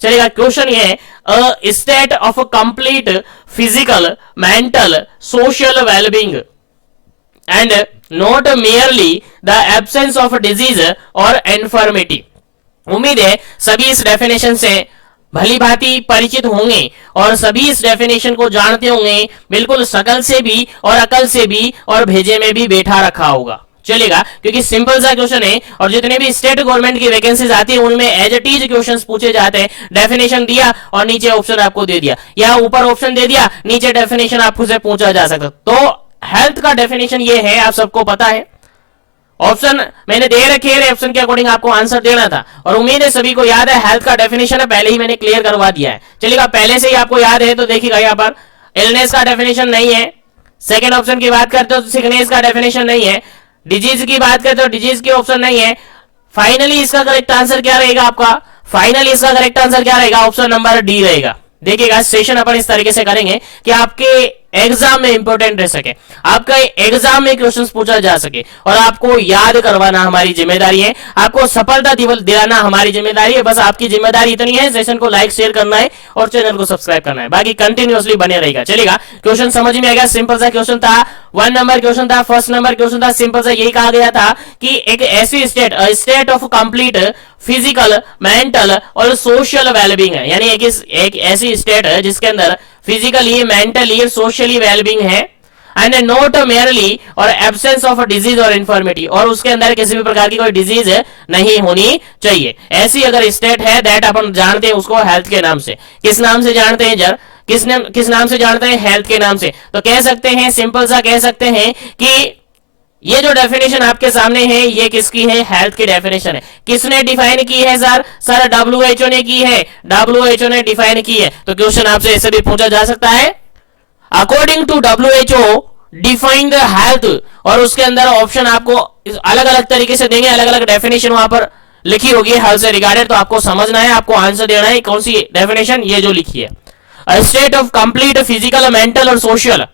चलेगा। क्वेश्चन ये है, a state of complete physical, mental, social wellbeing and not merely the absence of disease और infirmity. उम्मीद है सभी इस डेफिनेशन से भली भांति परिचित होंगे और सभी इस डेफिनेशन को जानते होंगे, बिल्कुल शकल से भी और अकल से भी और भेजे में भी बैठा रखा होगा। चलेगा, क्योंकि सिंपल सा क्वेश्चन है और जितने भी स्टेट गवर्नमेंट की वैकेंसीज आती है उनमें एज इट इज क्वेश्चंस पूछे जाते हैं। डेफिनेशन दिया और नीचे ऑप्शन आपको दे दिया, या ऊपर ऑप्शन दे दिया, नीचे डेफिनेशन आपको से पूछा जा सकता। तो हेल्थ का डेफिनेशन ये है, आप सबको पता है। ऑप्शन मैंने दे रखे हैं, ऑप्शन के अकॉर्डिंग आपको आंसर देना था और उम्मीद है सभी को याद है। हेल्थ का डेफिनेशन है, पहले ही मैंने क्लियर करवा दिया है। चलिएगा, पहले से ही आपको याद है तो देखिएगा यहाँ पर इलनेस का डेफिनेशन नहीं है। सेकंड ऑप्शन की बात करते हो तो सिकनेस का डेफिनेशन नहीं है। डिजीज की बात करते हो, डिजीज की ऑप्शन नहीं है। फाइनली इसका करेक्ट आंसर क्या रहेगा आपका? फाइनली इसका करेक्ट आंसर क्या रहेगा? ऑप्शन नंबर डी रहेगा। देखिएगा, सेशन अपन इस तरीके से करेंगे कि आपके एग्जाम में इंपॉर्टेंट रह सके, आपका एग्जाम में क्वेश्चंस पूछा जा सके और आपको याद करवाना हमारी जिम्मेदारी है, आपको सफलता दिलाना हमारी जिम्मेदारी है। बस आपकी जिम्मेदारी इतनी है, सेशन को लाइक शेयर करना है और चैनल को सब्सक्राइब करना है, बाकी कंटिन्यूअसली बने रहेगा। चलेगा, क्वेश्चन समझ में आ गया? सिंपल सा क्वेश्चन था, 1 नंबर क्वेश्चन था, फर्स्ट नंबर क्वेश्चन था। सिंपल सा यही कहा गया था कि एक ऐसी state of complete physical, mental और सोशल वेलबींग है, यानी एक ऐसी स्टेट है जिसके अंदर फिजिकली, मेंटली, सोशली वेलबींग है एंड नॉट मेयरली और एब्सेंस ऑफ डिजीज और इन्फॉर्मिटी, और उसके अंदर किसी भी प्रकार की कोई डिजीज नहीं होनी चाहिए। ऐसी अगर स्टेट है दैट अपन जानते हैं उसको हेल्थ के नाम से। किस नाम से जानते हैं जर? किस नाम से जानते हैं? हेल्थ के नाम से। तो कह सकते हैं, सिंपल सा कह सकते हैं कि ये जो डेफिनेशन आपके सामने है ये किसकी है? हेल्थ की डेफिनेशन है। किसने डिफाइन की है सर? सर WHO ने की है, WHO ने डिफाइन की है। तो क्वेश्चन आपसे ऐसे भी पूछा जा सकता है, according to WHO define the health, और उसके अंदर ऑप्शन आपको अलग अलग तरीके से देंगे, अलग अलग डेफिनेशन वहां पर लिखी होगी हेल्थ से रिगार्डेड। तो आपको समझना है, आपको आंसर देना है कौन सी डेफिनेशन, ये जो लिखी है, a state of complete physical, mental और social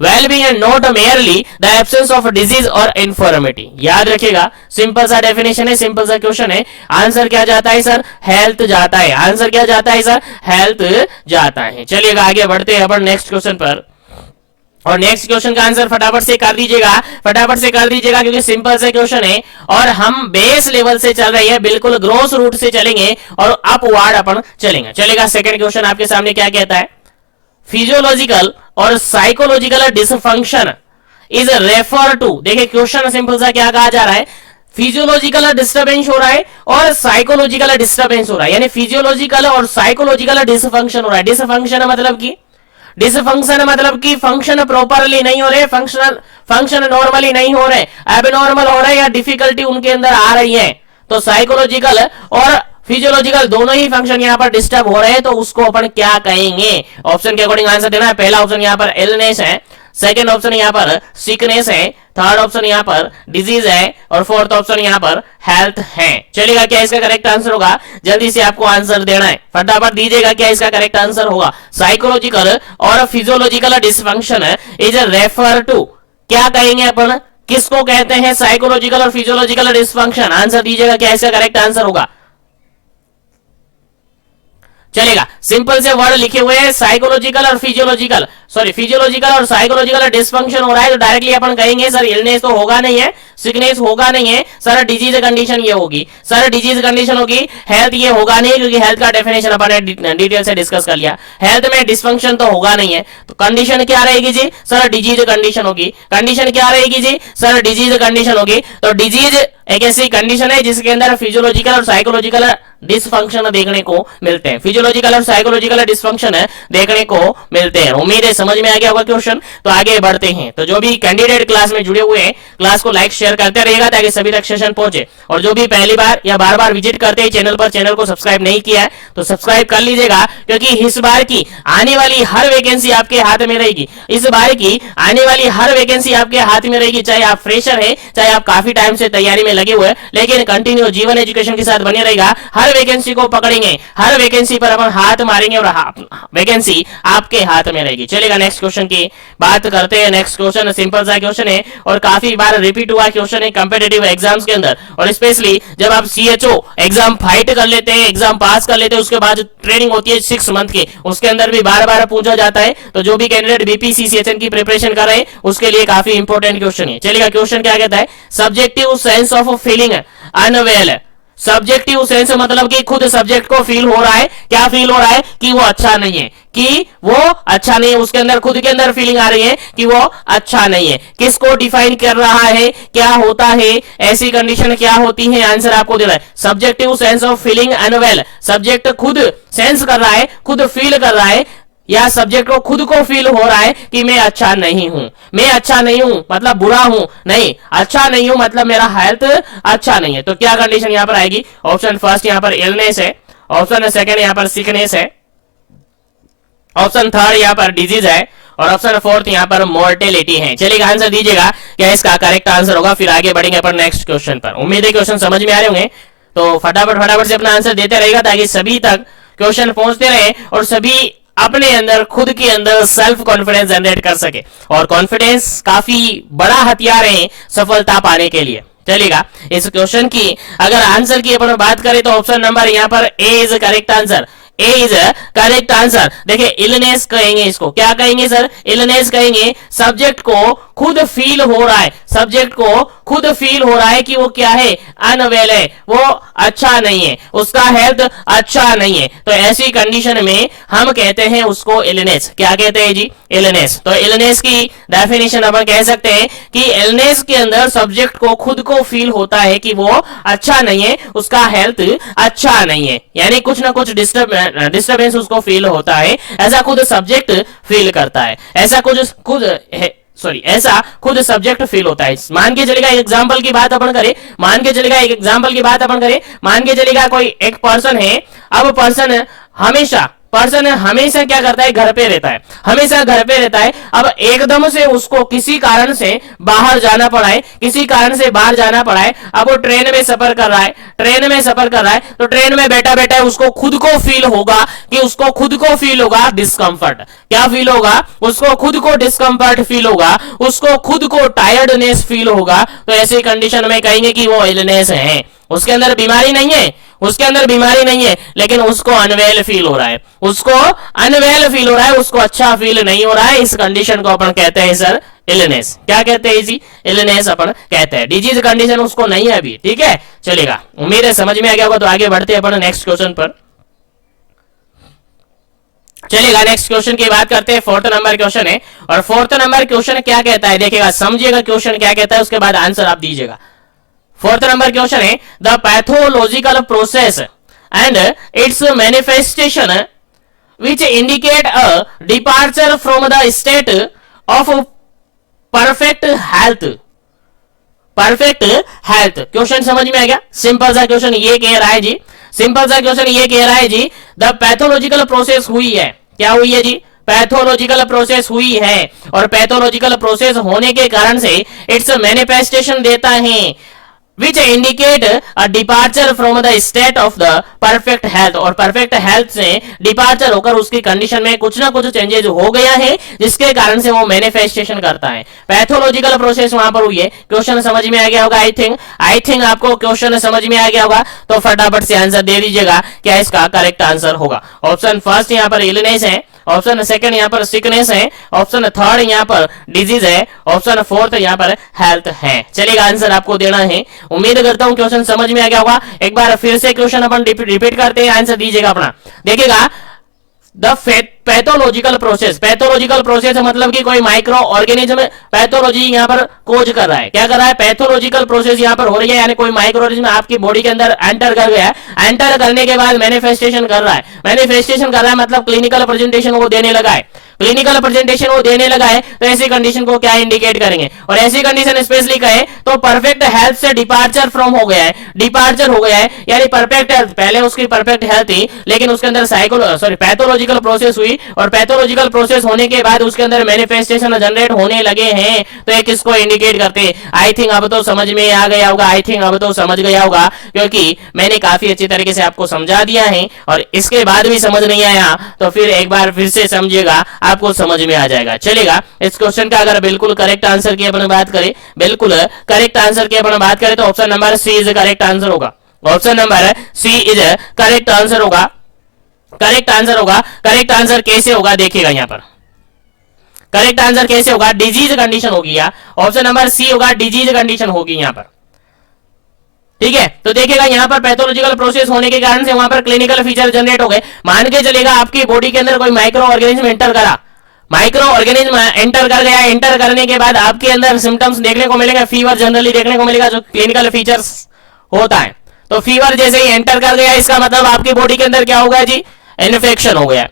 wellbeing and not merely the absence of disease और इन्फॉर्मिटी। याद रखिएगा, सिंपल सा डेफिनेशन है, सिंपल सा क्वेश्चन है। आंसर क्या जाता है सर? हेल्थ जाता है। आंसर क्या जाता है सर? हेल्थ जाता है। चलिएगा, आगे बढ़ते हैं अपन नेक्स्ट क्वेश्चन पर, और नेक्स्ट क्वेश्चन का आंसर फटाफट से कर दीजिएगा, फटाफट से कर दीजिएगा, क्योंकि सिंपल से क्वेश्चन है और हम बेस लेवल से चल रही है, बिल्कुल ग्रोस रूट से चलेंगे और अपवार्ड अपन चलेंगे। चलेगा, सेकंड क्वेश्चन आपके सामने क्या कहता है? फिजियोलॉजिकल और psychological dysfunction is refer to. देखिए क्वेश्चन सिंपल सा क्या कहा जा रहा है, फिजियोलॉजिकल डिस्टर्बेंस हो रहा है और साइकोलॉजिकल डिस्टर्बेंस हो रहा है, यानी फिजियोलॉजिकल और साइकोलॉजिकल डिसफंक्शन हो रहा है। डिसफंक्शन मतलब कि फंक्शन प्रॉपरली नहीं हो रहे, फंक्शन नॉर्मली नहीं हो रहे, एबनॉर्मल हो रहे या डिफिकल्टी उनके अंदर आ रही है। तो साइकोलॉजिकल और फिजियोलॉजिकल दोनों ही फंक्शन यहाँ पर डिस्टर्ब हो रहे हैं, तो उसको अपन क्या कहेंगे? ऑप्शन के अकॉर्डिंग आंसर देना है। पहला ऑप्शन यहाँ पर इलनेस है, सेकंड ऑप्शन यहाँ पर सिकनेस है, थर्ड ऑप्शन यहाँ पर डिजीज है और फोर्थ ऑप्शन यहाँ पर हेल्थ है। चलेगा, क्या इसका करेक्ट आंसर होगा? जल्दी से आपको आंसर देना है, फटाफट दीजिएगा क्या इसका करेक्ट आंसर होगा। साइकोलॉजिकल और physiological dysfunction is refer to, क्या कहेंगे अपन? किसको कहते हैं साइकोलॉजिकल और फिजियोलॉजिकल डिसफंक्शन? आंसर दीजिएगा क्या इसका करेक्ट आंसर होगा। चलेगा, सिंपल से वर्ड लिखे हुए हैं साइकोलॉजिकल और फिजियोलॉजिकल, फिजियोलॉजिकल और साइकोलॉजिकल डिसफंक्शन हो रहा है, तो डायरेक्टली अपन कहेंगे सर इलनेस तो होगा नहीं है, सिकनेस होगा नहीं है, सर डिजीज कंडीशन ये होगी, सर डिजीज कंडीशन होगी, हेल्थ ये होगा नहीं, क्योंकि हेल्थ का डेफिनेशन अपन ने डिटेल से डिस्कस कर लिया। हेल्थ में डिसफंक्शन तो होगा नहीं है, तो कंडीशन क्या रहेगी जी? सर डिजीज कंडीशन होगी। कंडीशन क्या रहेगी जी? सर डिजीज कंडीशन होगी। तो डिजीज एक ऐसी कंडीशन है जिसके अंदर फिजियोलॉजिकल और साइकोलॉजिकल डिसफंक्शन देखने को मिलते हैं, फिजियोलॉजिकल और साइकोलॉजिकल डिसफंक्शन देखने को मिलते हैं। उम्मीद है समझ में आ गया होगा क्वेश्चन। तो आगे बढ़ते हैं, तो जो भी कैंडिडेट क्लास में जुड़े हुए हैं क्लास को लाइक शेयर करते रहेगा ताकि सभी तक सेशन पहुंचे, और जो भी पहली बार या बार बार विजिट करते हैं चैनल पर, चैनल को सब्सक्राइब नहीं किया है तो सब्सक्राइब कर लीजिएगा, क्योंकि इस बार की आने वाली हर वैकेंसी आपके हाथ में रहेगी। इस बार की आने वाली हर वैकेंसी आपके हाथ में रहेगी, चाहे आप फ्रेशर है, चाहे आप काफी टाइम से तैयारी में लगे हुए, लेकिन कंटिन्यू जीवन एजुकेशन के साथ बने रहेगा। हर वैकेंसी को पकड़ेंगे, हर वैकेंसी पर अपन हाथ मारेंगे और वैकेंसी आपके हाथ में रहेगी। चलेगा, नेक्स्ट क्वेश्चन की बात करते हैं। नेक्स्ट क्वेश्चन सिंपल सा क्वेश्चन है और काफी बार रिपीट हुआ क्वेश्चन है कॉम्पिटिटिव एग्जाम्स के अंदर, और स्पेशली जब आप सीएचओ एग्जाम फाइट कर लेते हैं, एग्जाम पास कर लेते हैं, उसके बाद ट्रेनिंग होती है 6 मंथ की, उसके अंदर भी बार बार पूछा जाता है। तो जो भी कैंडिडेट बीपीसी सीएचएन की प्रिपरेशन कर रहे हैं उसके लिए काफी इंपॉर्टेंट क्वेश्चन है। चलिएगा, क्वेश्चन क्या कहता है, subjective sense of feeling unwell. Subjective sense मतलब कि खुद सब्जेक्ट को फील हो रहा है, क्या फील हो रहा है कि वो अच्छा नहीं है, कि वो अच्छा नहीं है, उसके अंदर खुद के अंदर फीलिंग आ रही है कि वो अच्छा नहीं है। किसको डिफाइन कर रहा है, क्या होता है, ऐसी कंडीशन क्या होती है, आंसर आपको दे रहा है। Subjective sense of feeling unwell, subject खुद सेंस कर रहा है, खुद फील कर रहा है, या सब्जेक्ट को खुद को फील हो रहा है कि मैं अच्छा नहीं हूं। मैं अच्छा नहीं हूं मतलब बुरा हूं नहीं, अच्छा नहीं हूं मतलब मेरा हेल्थ अच्छा नहीं है। तो क्या कंडीशन यहां पर आएगी, ऑप्शन फर्स्ट यहां पर इलनेस है, ऑप्शन सेकंड यहां पर सिकनेस है, ऑप्शन थर्ड यहां पर डिजीज है, और ऑप्शन फोर्थ यहां पर मोर्टेलिटी है। चलिए आंसर दीजिएगा, क्या इसका करेक्ट आंसर होगा। फिर आगे बढ़ेंगे अपन नेक्स्ट क्वेश्चन पर। उम्मीद है क्वेश्चन समझ में आ रहे होंगे, तो फटाफट से अपना आंसर देते रहेगा ताकि सभी तक क्वेश्चन पहुंचते रहे और सभी अपने अंदर खुद के अंदर सेल्फ कॉन्फिडेंस जनरेट कर सके। और कॉन्फिडेंस काफी बड़ा हथियार है सफलता पाने के लिए। चलेगा, इस क्वेश्चन की अगर आंसर की अपन बात करें तो ऑप्शन नंबर यहां पर A is correct answer. A is correct answer. देखिए, इलनेस कहेंगे इसको, क्या कहेंगे सर, इलनेस कहेंगे। सब्जेक्ट को खुद फील हो रहा है, सब्जेक्ट को खुद फील हो रहा है कि वो क्या है, अनवेल है, वो अच्छा नहीं है, उसका हेल्थ अच्छा नहीं है। तो ऐसी कंडीशन में हम कहते हैं उसको इलनेस। क्या कहते हैं जी, इलनेस। तो इलनेस की डेफिनेशन अपन कह सकते हैं कि इलनेस के अंदर सब्जेक्ट को खुद को फील होता है कि वो अच्छा नहीं है, उसका हेल्थ अच्छा नहीं है, यानी कुछ ना कुछ डिस्टर्बेंस उसको फील होता है, ऐसा खुद सब्जेक्ट फील करता है, ऐसा ऐसा खुद सब्जेक्ट फील होता है। मान के चलेगा एक एग्जांपल की बात अपन करें, मान के चलेगा कोई एक पर्सन है। अब पर्सन हमेशा क्या करता है, घर पे रहता है, हमेशा घर पे रहता है। अब एकदम से उसको किसी कारण से बाहर जाना पड़ा है, अब वो ट्रेन में सफर कर रहा है, तो ट्रेन में बैठा बैठा उसको खुद को फील होगा डिस्कम्फर्ट। क्या फील होगा, उसको खुद को डिस्कम्फर्ट फील होगा, उसको खुद को टायर्डनेस फील होगा। तो ऐसी कंडीशन में कहेंगे कि वो इलनेस है। उसके अंदर बीमारी नहीं है, लेकिन उसको अनवेल फील हो रहा है, उसको अच्छा फील नहीं हो रहा है। इस कंडीशन को अपन कहते हैं सर इलनेस। क्या कहते हैं जी, इलनेस अपन कहते हैं। डिजीज कंडीशन उसको नहीं है अभी, ठीक है। चलेगा, उम्मीद है समझ में आ गया होगा। तो आगे बढ़ते हैं अपन नेक्स्ट क्वेश्चन पर। चलिएगा, नेक्स्ट क्वेश्चन की बात करते हैं। 4th नंबर क्वेश्चन है, और 4th नंबर क्वेश्चन क्या कहता है, देखिएगा, समझिएगा क्वेश्चन क्या कहता है, उसके बाद आंसर आप दीजिएगा। 4th नंबर क्वेश्चन है, the pathological process and its manifestation which indicate a departure from the state of perfect health. Question समझ में आ गया। सिंपल सा क्वेश्चन ये कह रहा है जी, द पैथोलॉजिकल प्रोसेस हुई है। क्या हुई है जी, पैथोलॉजिकल प्रोसेस हुई है, और पैथोलॉजिकल प्रोसेस होने के कारण से इट्स मैनिफेस्टेशन देता है which indicate a departure from the state of the perfect health। और परफेक्ट हेल्थ से डिपार्चर होकर उसकी कंडीशन में कुछ ना कुछ चेंजेस हो गया है, जिसके कारण से वो मैनिफेस्टेशन करता है। पैथोलॉजिकल प्रोसेस वहां पर हुई है। क्वेश्चन समझ में आ गया होगा। आई थिंक आपको क्वेश्चन समझ में आ गया होगा। तो फटाफट से आंसर दे दीजिएगा, क्या इसका करेक्ट आंसर होगा। ऑप्शन फर्स्ट यहाँ पर इलनेस है, ऑप्शन सेकंड यहाँ पर सिकनेस है, ऑप्शन थर्ड यहाँ पर डिजीज है, ऑप्शन फोर्थ यहाँ पर हेल्थ है। चलिएगा, आंसर आपको देना है। उम्मीद करता हूं क्वेश्चन समझ में आ गया होगा। एक बार फिर से क्वेश्चन अपन रिपीट करते हैं, आंसर दीजिएगा अपना। देखिएगा, द पैथोलॉजिकल प्रोसेस मतलब कि कोई माइक्रो ऑर्गेनिज्म पैथोलॉजी यहाँ पर खोज कर रहा है। क्या कर रहा है, पैथोलॉजिकल प्रोसेस यहाँ पर हो रही है, यानी कोई माइक्रो ऑर्गेनिज्म आपकी बॉडी के अंदर एंटर कर गया है। एंटर करने के बाद मैनिफेस्टेशन कर रहा है, मतलब क्लिनिकल प्रेजेंटेशन वो देने लगा है। तो ऐसी कंडीशन को क्या इंडिकेट करेंगे, और ऐसी कंडीशन स्पेशली कहे तो परफेक्ट हेल्थ से डिपार्चर हो गया है, यानी परफेक्ट हेल्थ, पहले उसकी परफेक्ट हेल्थ थी, लेकिन उसके अंदर पैथोलॉजिकल प्रोसेस हुई पैथोलॉजी और पैथोलॉजिकल प्रोसेस होने के बाद उसके अंदर मैनिफेस्टेशन जनरेट होने लगे हैं, तो ये किसको इंडिकेट करते हैं? आई थिंक अब तो समझ में आ गया होगा, आई थिंक अब तो समझ गया होगा, क्योंकि मैंने काफी अच्छी तरीके से आपको समझा दिया है, और इसके बाद भी समझ नहीं आया तो फिर एक बार फिर से समझिएगा, आपको समझ में आ जाएगा। चलेगा, इस क्वेश्चन का अगर बिल्कुल करेक्ट आंसर की अपन बात करें, बिल्कुल करेक्ट आंसर की अपन बात करें, तो option number C is correct answer होगा। Option number C is correct answer होगा, करेक्ट आंसर होगा। करेक्ट आंसर कैसे होगा देखिएगा, यहां पर करेक्ट आंसर कैसे होगा? डिजीज कंडीशन होगी, ऑप्शन नंबर सी होगा, डिजीज कंडीशन होगी यहां पर। ठीक है, तो देखिएगा यहां पर पैथोलॉजिकल प्रोसेस होने के कारण से वहां पर क्लिनिकल फीचर जनरेट हो गए। मान के चलेगा आपकी बॉडी के अंदर कोई माइक्रो ऑर्गेनिज्म एंटर करा, माइक्रो ऑर्गेनिज्म एंटर कर गया, एंटर करने के बाद आपके अंदर सिम्टम्स देखने को मिलेगा, फीवर जनरली देखने को मिलेगा, जो क्लिनिकल फीचर्स होता है। तो फीवर जैसे ही एंटर कर गया, इसका मतलब आपकी बॉडी के अंदर क्या हो गया जी? इन्फेक्शन हो गया।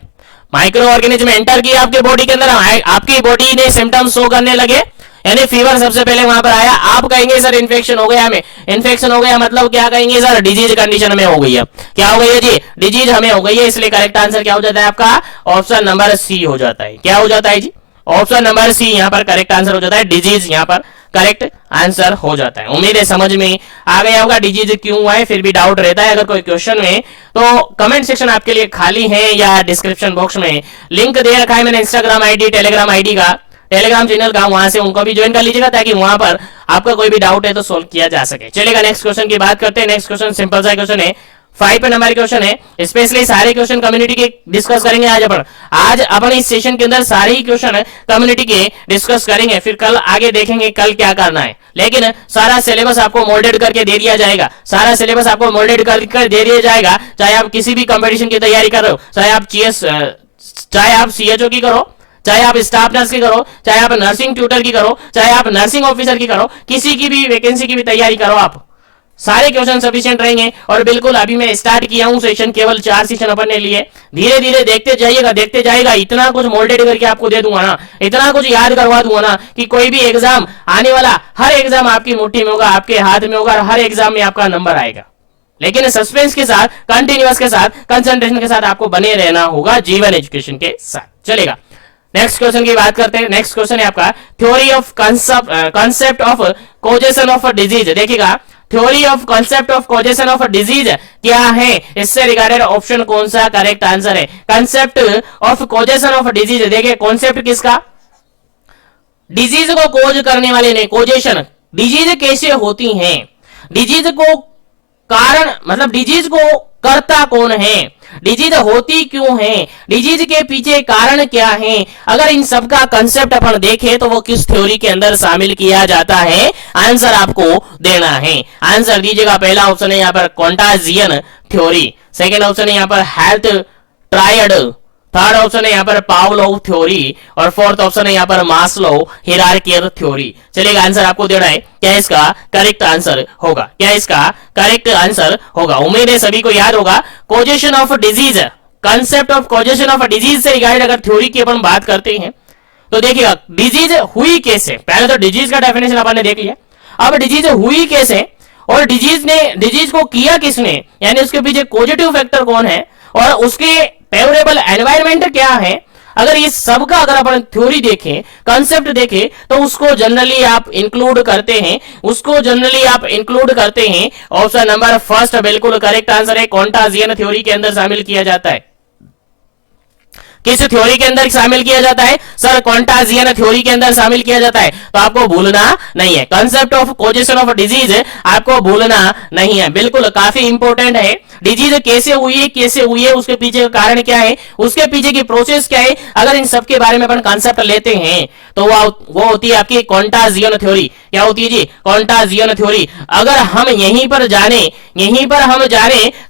माइक्रो ऑर्गेनिज्म एंटर किया आपके बॉडी के अंदर, आपकी बॉडी ने सिम्टम्स शो करने लगे, यानी फीवर सबसे पहले वहां पर आया, आप कहेंगे सर इन्फेक्शन हो गया, हमें इन्फेक्शन हो गया, मतलब क्या कहेंगे सर? डिजीज कंडीशन में हो गई है। क्या हो गई है जी? डिजीज हमें हो गई है, इसलिए करेक्ट आंसर क्या हो जाता है आपका? ऑप्शन नंबर सी हो जाता है। क्या हो जाता है जी? ऑप्शन नंबर सी यहां पर करेक्ट आंसर हो जाता है, डिजीज यहां पर करेक्ट आंसर हो जाता है। उम्मीद है समझ में आ गया होगा डिजीज क्यों हुआ है। फिर भी डाउट रहता है अगर कोई क्वेश्चन में, तो कमेंट सेक्शन आपके लिए खाली है, या डिस्क्रिप्शन बॉक्स में लिंक दे रखा है मैंने इंस्टाग्राम आईडी, टेलीग्राम आईडी का, टेलीग्राम चैनल का, वहां से उनको भी ज्वाइन कर लीजिएगा, ताकि वहां पर आपका कोई भी डाउट है तो सोल्व किया जा सके। चलेगा, नेक्स्ट क्वेश्चन की बात करते हैं। नेक्स्ट क्वेश्चन सिंपल सा क्वेश्चन है, 5 नंबर क्वेश्चन है। स्पेशली सारे क्वेश्चन कम्युनिटी के डिस्कस करेंगे आज अपन इस सेशन के अंदर सारे ही क्वेश्चन कम्युनिटी के डिस्कस करेंगे, फिर कल आगे देखेंगे कल क्या करना है। लेकिन सारा सिलेबस आपको मोल्डेड करके दे दिया जाएगा, सारा सिलेबस आपको मोल्डेड करके दे दिया जाएगा, चाहे आप किसी भी कंपटीशन की तैयारी कर रहे हो, चाहे आप चाहे आप सीएचओ की करो, चाहे आप स्टाफ नर्स की करो, चाहे आप नर्सिंग ट्यूटर की करो, चाहे आप नर्सिंग ऑफिसर की करो, किसी की भी वैकेंसी की भी तैयारी करो, आप सारे क्वेश्चन सफिशिएंट रहेंगे। और बिल्कुल अभी मैं स्टार्ट किया हूं सेशन, केवल 4 सेशन अपन ने लिए, धीरे धीरे देखते जाइएगा, इतना कुछ मोल्डेड करके आपको दे दूंगा ना, इतना कुछ याद करवा दूंगा ना, कि कोई भी एग्जाम आने वाला, हर एग्जाम आपकी मुट्ठी में होगा, आपके हाथ में होगा, और हर एग्जाम में आपका नंबर आएगा। लेकिन सस्पेंस के साथ, कंटिन्यूअस के साथ, कंसंट्रेशन के साथ आपको बने रहना होगा जीवन एजुकेशन के साथ। चलेगा, नेक्स्ट क्वेश्चन की बात करते हैं। नेक्स्ट क्वेश्चन है आपका theory of concept of causation of disease. देखिएगा, theory of concept of causation of disease क्या है, इससे रिगार्डेड ऑप्शन कौन सा करेक्ट आंसर है? Concept of causation of disease. देखिए, कॉन्सेप्ट किसका? डिजीज को कोज करने वाले ने, कोजेशन, डिजीज कैसे होती हैं, डिजीज को कारण, मतलब डिजीज को करता कौन है, डिजीज होती क्यों है, डिजीज के पीछे कारण क्या है, अगर इन सब का कंसेप्ट अपन देखें तो वो किस थ्योरी के अंदर शामिल किया जाता है, आंसर आपको देना है। आंसर दीजिएगा, पहला ऑप्शन है यहाँ पर कॉन्टाजियन थ्योरी, सेकेंड ऑप्शन है यहाँ पर हेल्थ ट्रायड, थर्ड ऑप्शन है यहाँ पर पावलोव थ्योरी, और फोर्थ ऑप्शन है यहाँ पर मास्लोव हिरार्कियल थ्योरी। चलिए, आंसर आपको देना है, क्या इसका करेक्ट आंसर होगा, क्या इसका करेक्ट आंसर होगा? उम्मीद है सभी को याद होगा। कोजेशन of disease, concept of causation of disease से रिगार्डेड अगर थ्योरी की अपन बात करते हैं तो देखिएगा, डिजीज हुई कैसे, पहले तो डिजीज का डेफिनेशन अपन ने देख लिया, अब डिजीज हुई कैसे, और डिजीज को किया किसने, यानी उसके पीछे पॉजिटिव फैक्टर कौन है, और उसके फेवरेबल एनवायरमेंट क्या है। अगर ये सब का अगर अपन थ्योरी देखें, कंसेप्ट देखें, तो उसको जनरली आप इंक्लूड करते हैं, ऑप्शन नंबर फर्स्ट बिल्कुल करेक्ट आंसर है, कॉन्टाजियन थ्योरी के अंदर शामिल किया जाता है। किस थ्योरी के अंदर शामिल किया जाता है सर? कॉन्टाजियन थ्योरी के अंदर शामिल किया जाता है, तो आपको भूलना नहीं है। Concept of causation of disease आपको भूलना नहीं है, बिल्कुल काफी इंपॉर्टेंट है। डिजीज कैसे हुई है, उसके पीछे का कारण क्या है, उसके पीछे की प्रोसेस क्या है, अगर इन सब के बारे में अपन कंसेप्ट लेते हैं तो वो होती है आपकी कॉन्टाजियन थ्योरी। क्या होती है जी? कॉन्टाजियन थ्योरी। अगर हम यहीं पर जाने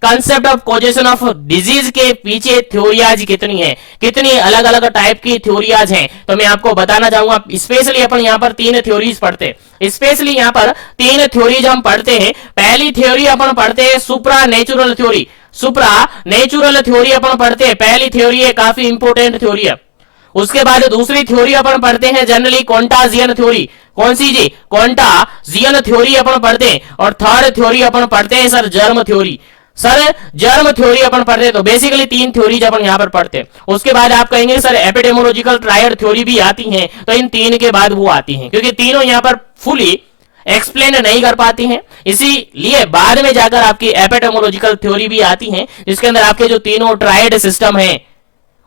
concept of causation of disease के पीछे थ्योरियाज कितनी है, कितनी अलग अलग टाइप की थ्योरियाज हैं, तो मैं आपको बताना चाहूंगा। स्पेशली अपन यहाँ पर 3 थ्योरीज पढ़ते हैं, स्पेशली यहाँ पर 3 थ्योरीज हम पढ़ते हैं। पहली थ्योरी अपन पढ़ते हैं सुप्रा नेचुरल थ्योरी अपन पढ़ते हैं, पहली थ्योरी है, काफी इंपोर्टेंट थ्योरी है। उसके बाद दूसरी थ्योरी अपन पढ़ते हैं जनरली कॉन्टाजियन थ्योरी, कौन सी जी? कॉन्टाजियन थ्योरी अपन पढ़ते हैं। और थर्ड थ्योरी अपन पढ़ते हैं sir germ theory, sir germ theory अपन पढ़ते तो बेसिकली 3 थ्योरीज अपन यहां पर पढ़ते हैं। उसके बाद आप कहेंगे सर एपिडेमोलॉजिकल ट्रायड थ्योरी भी आती है, तो इन 3 के बाद वो आती हैं, क्योंकि तीनों यहां पर फुली एक्सप्लेन नहीं कर पाती हैं, इसीलिए बाद में जाकर आपकी एपिडेमोलॉजिकल थ्योरी भी आती है, जिसके अंदर आपके जो तीनों ट्रायड सिस्टम है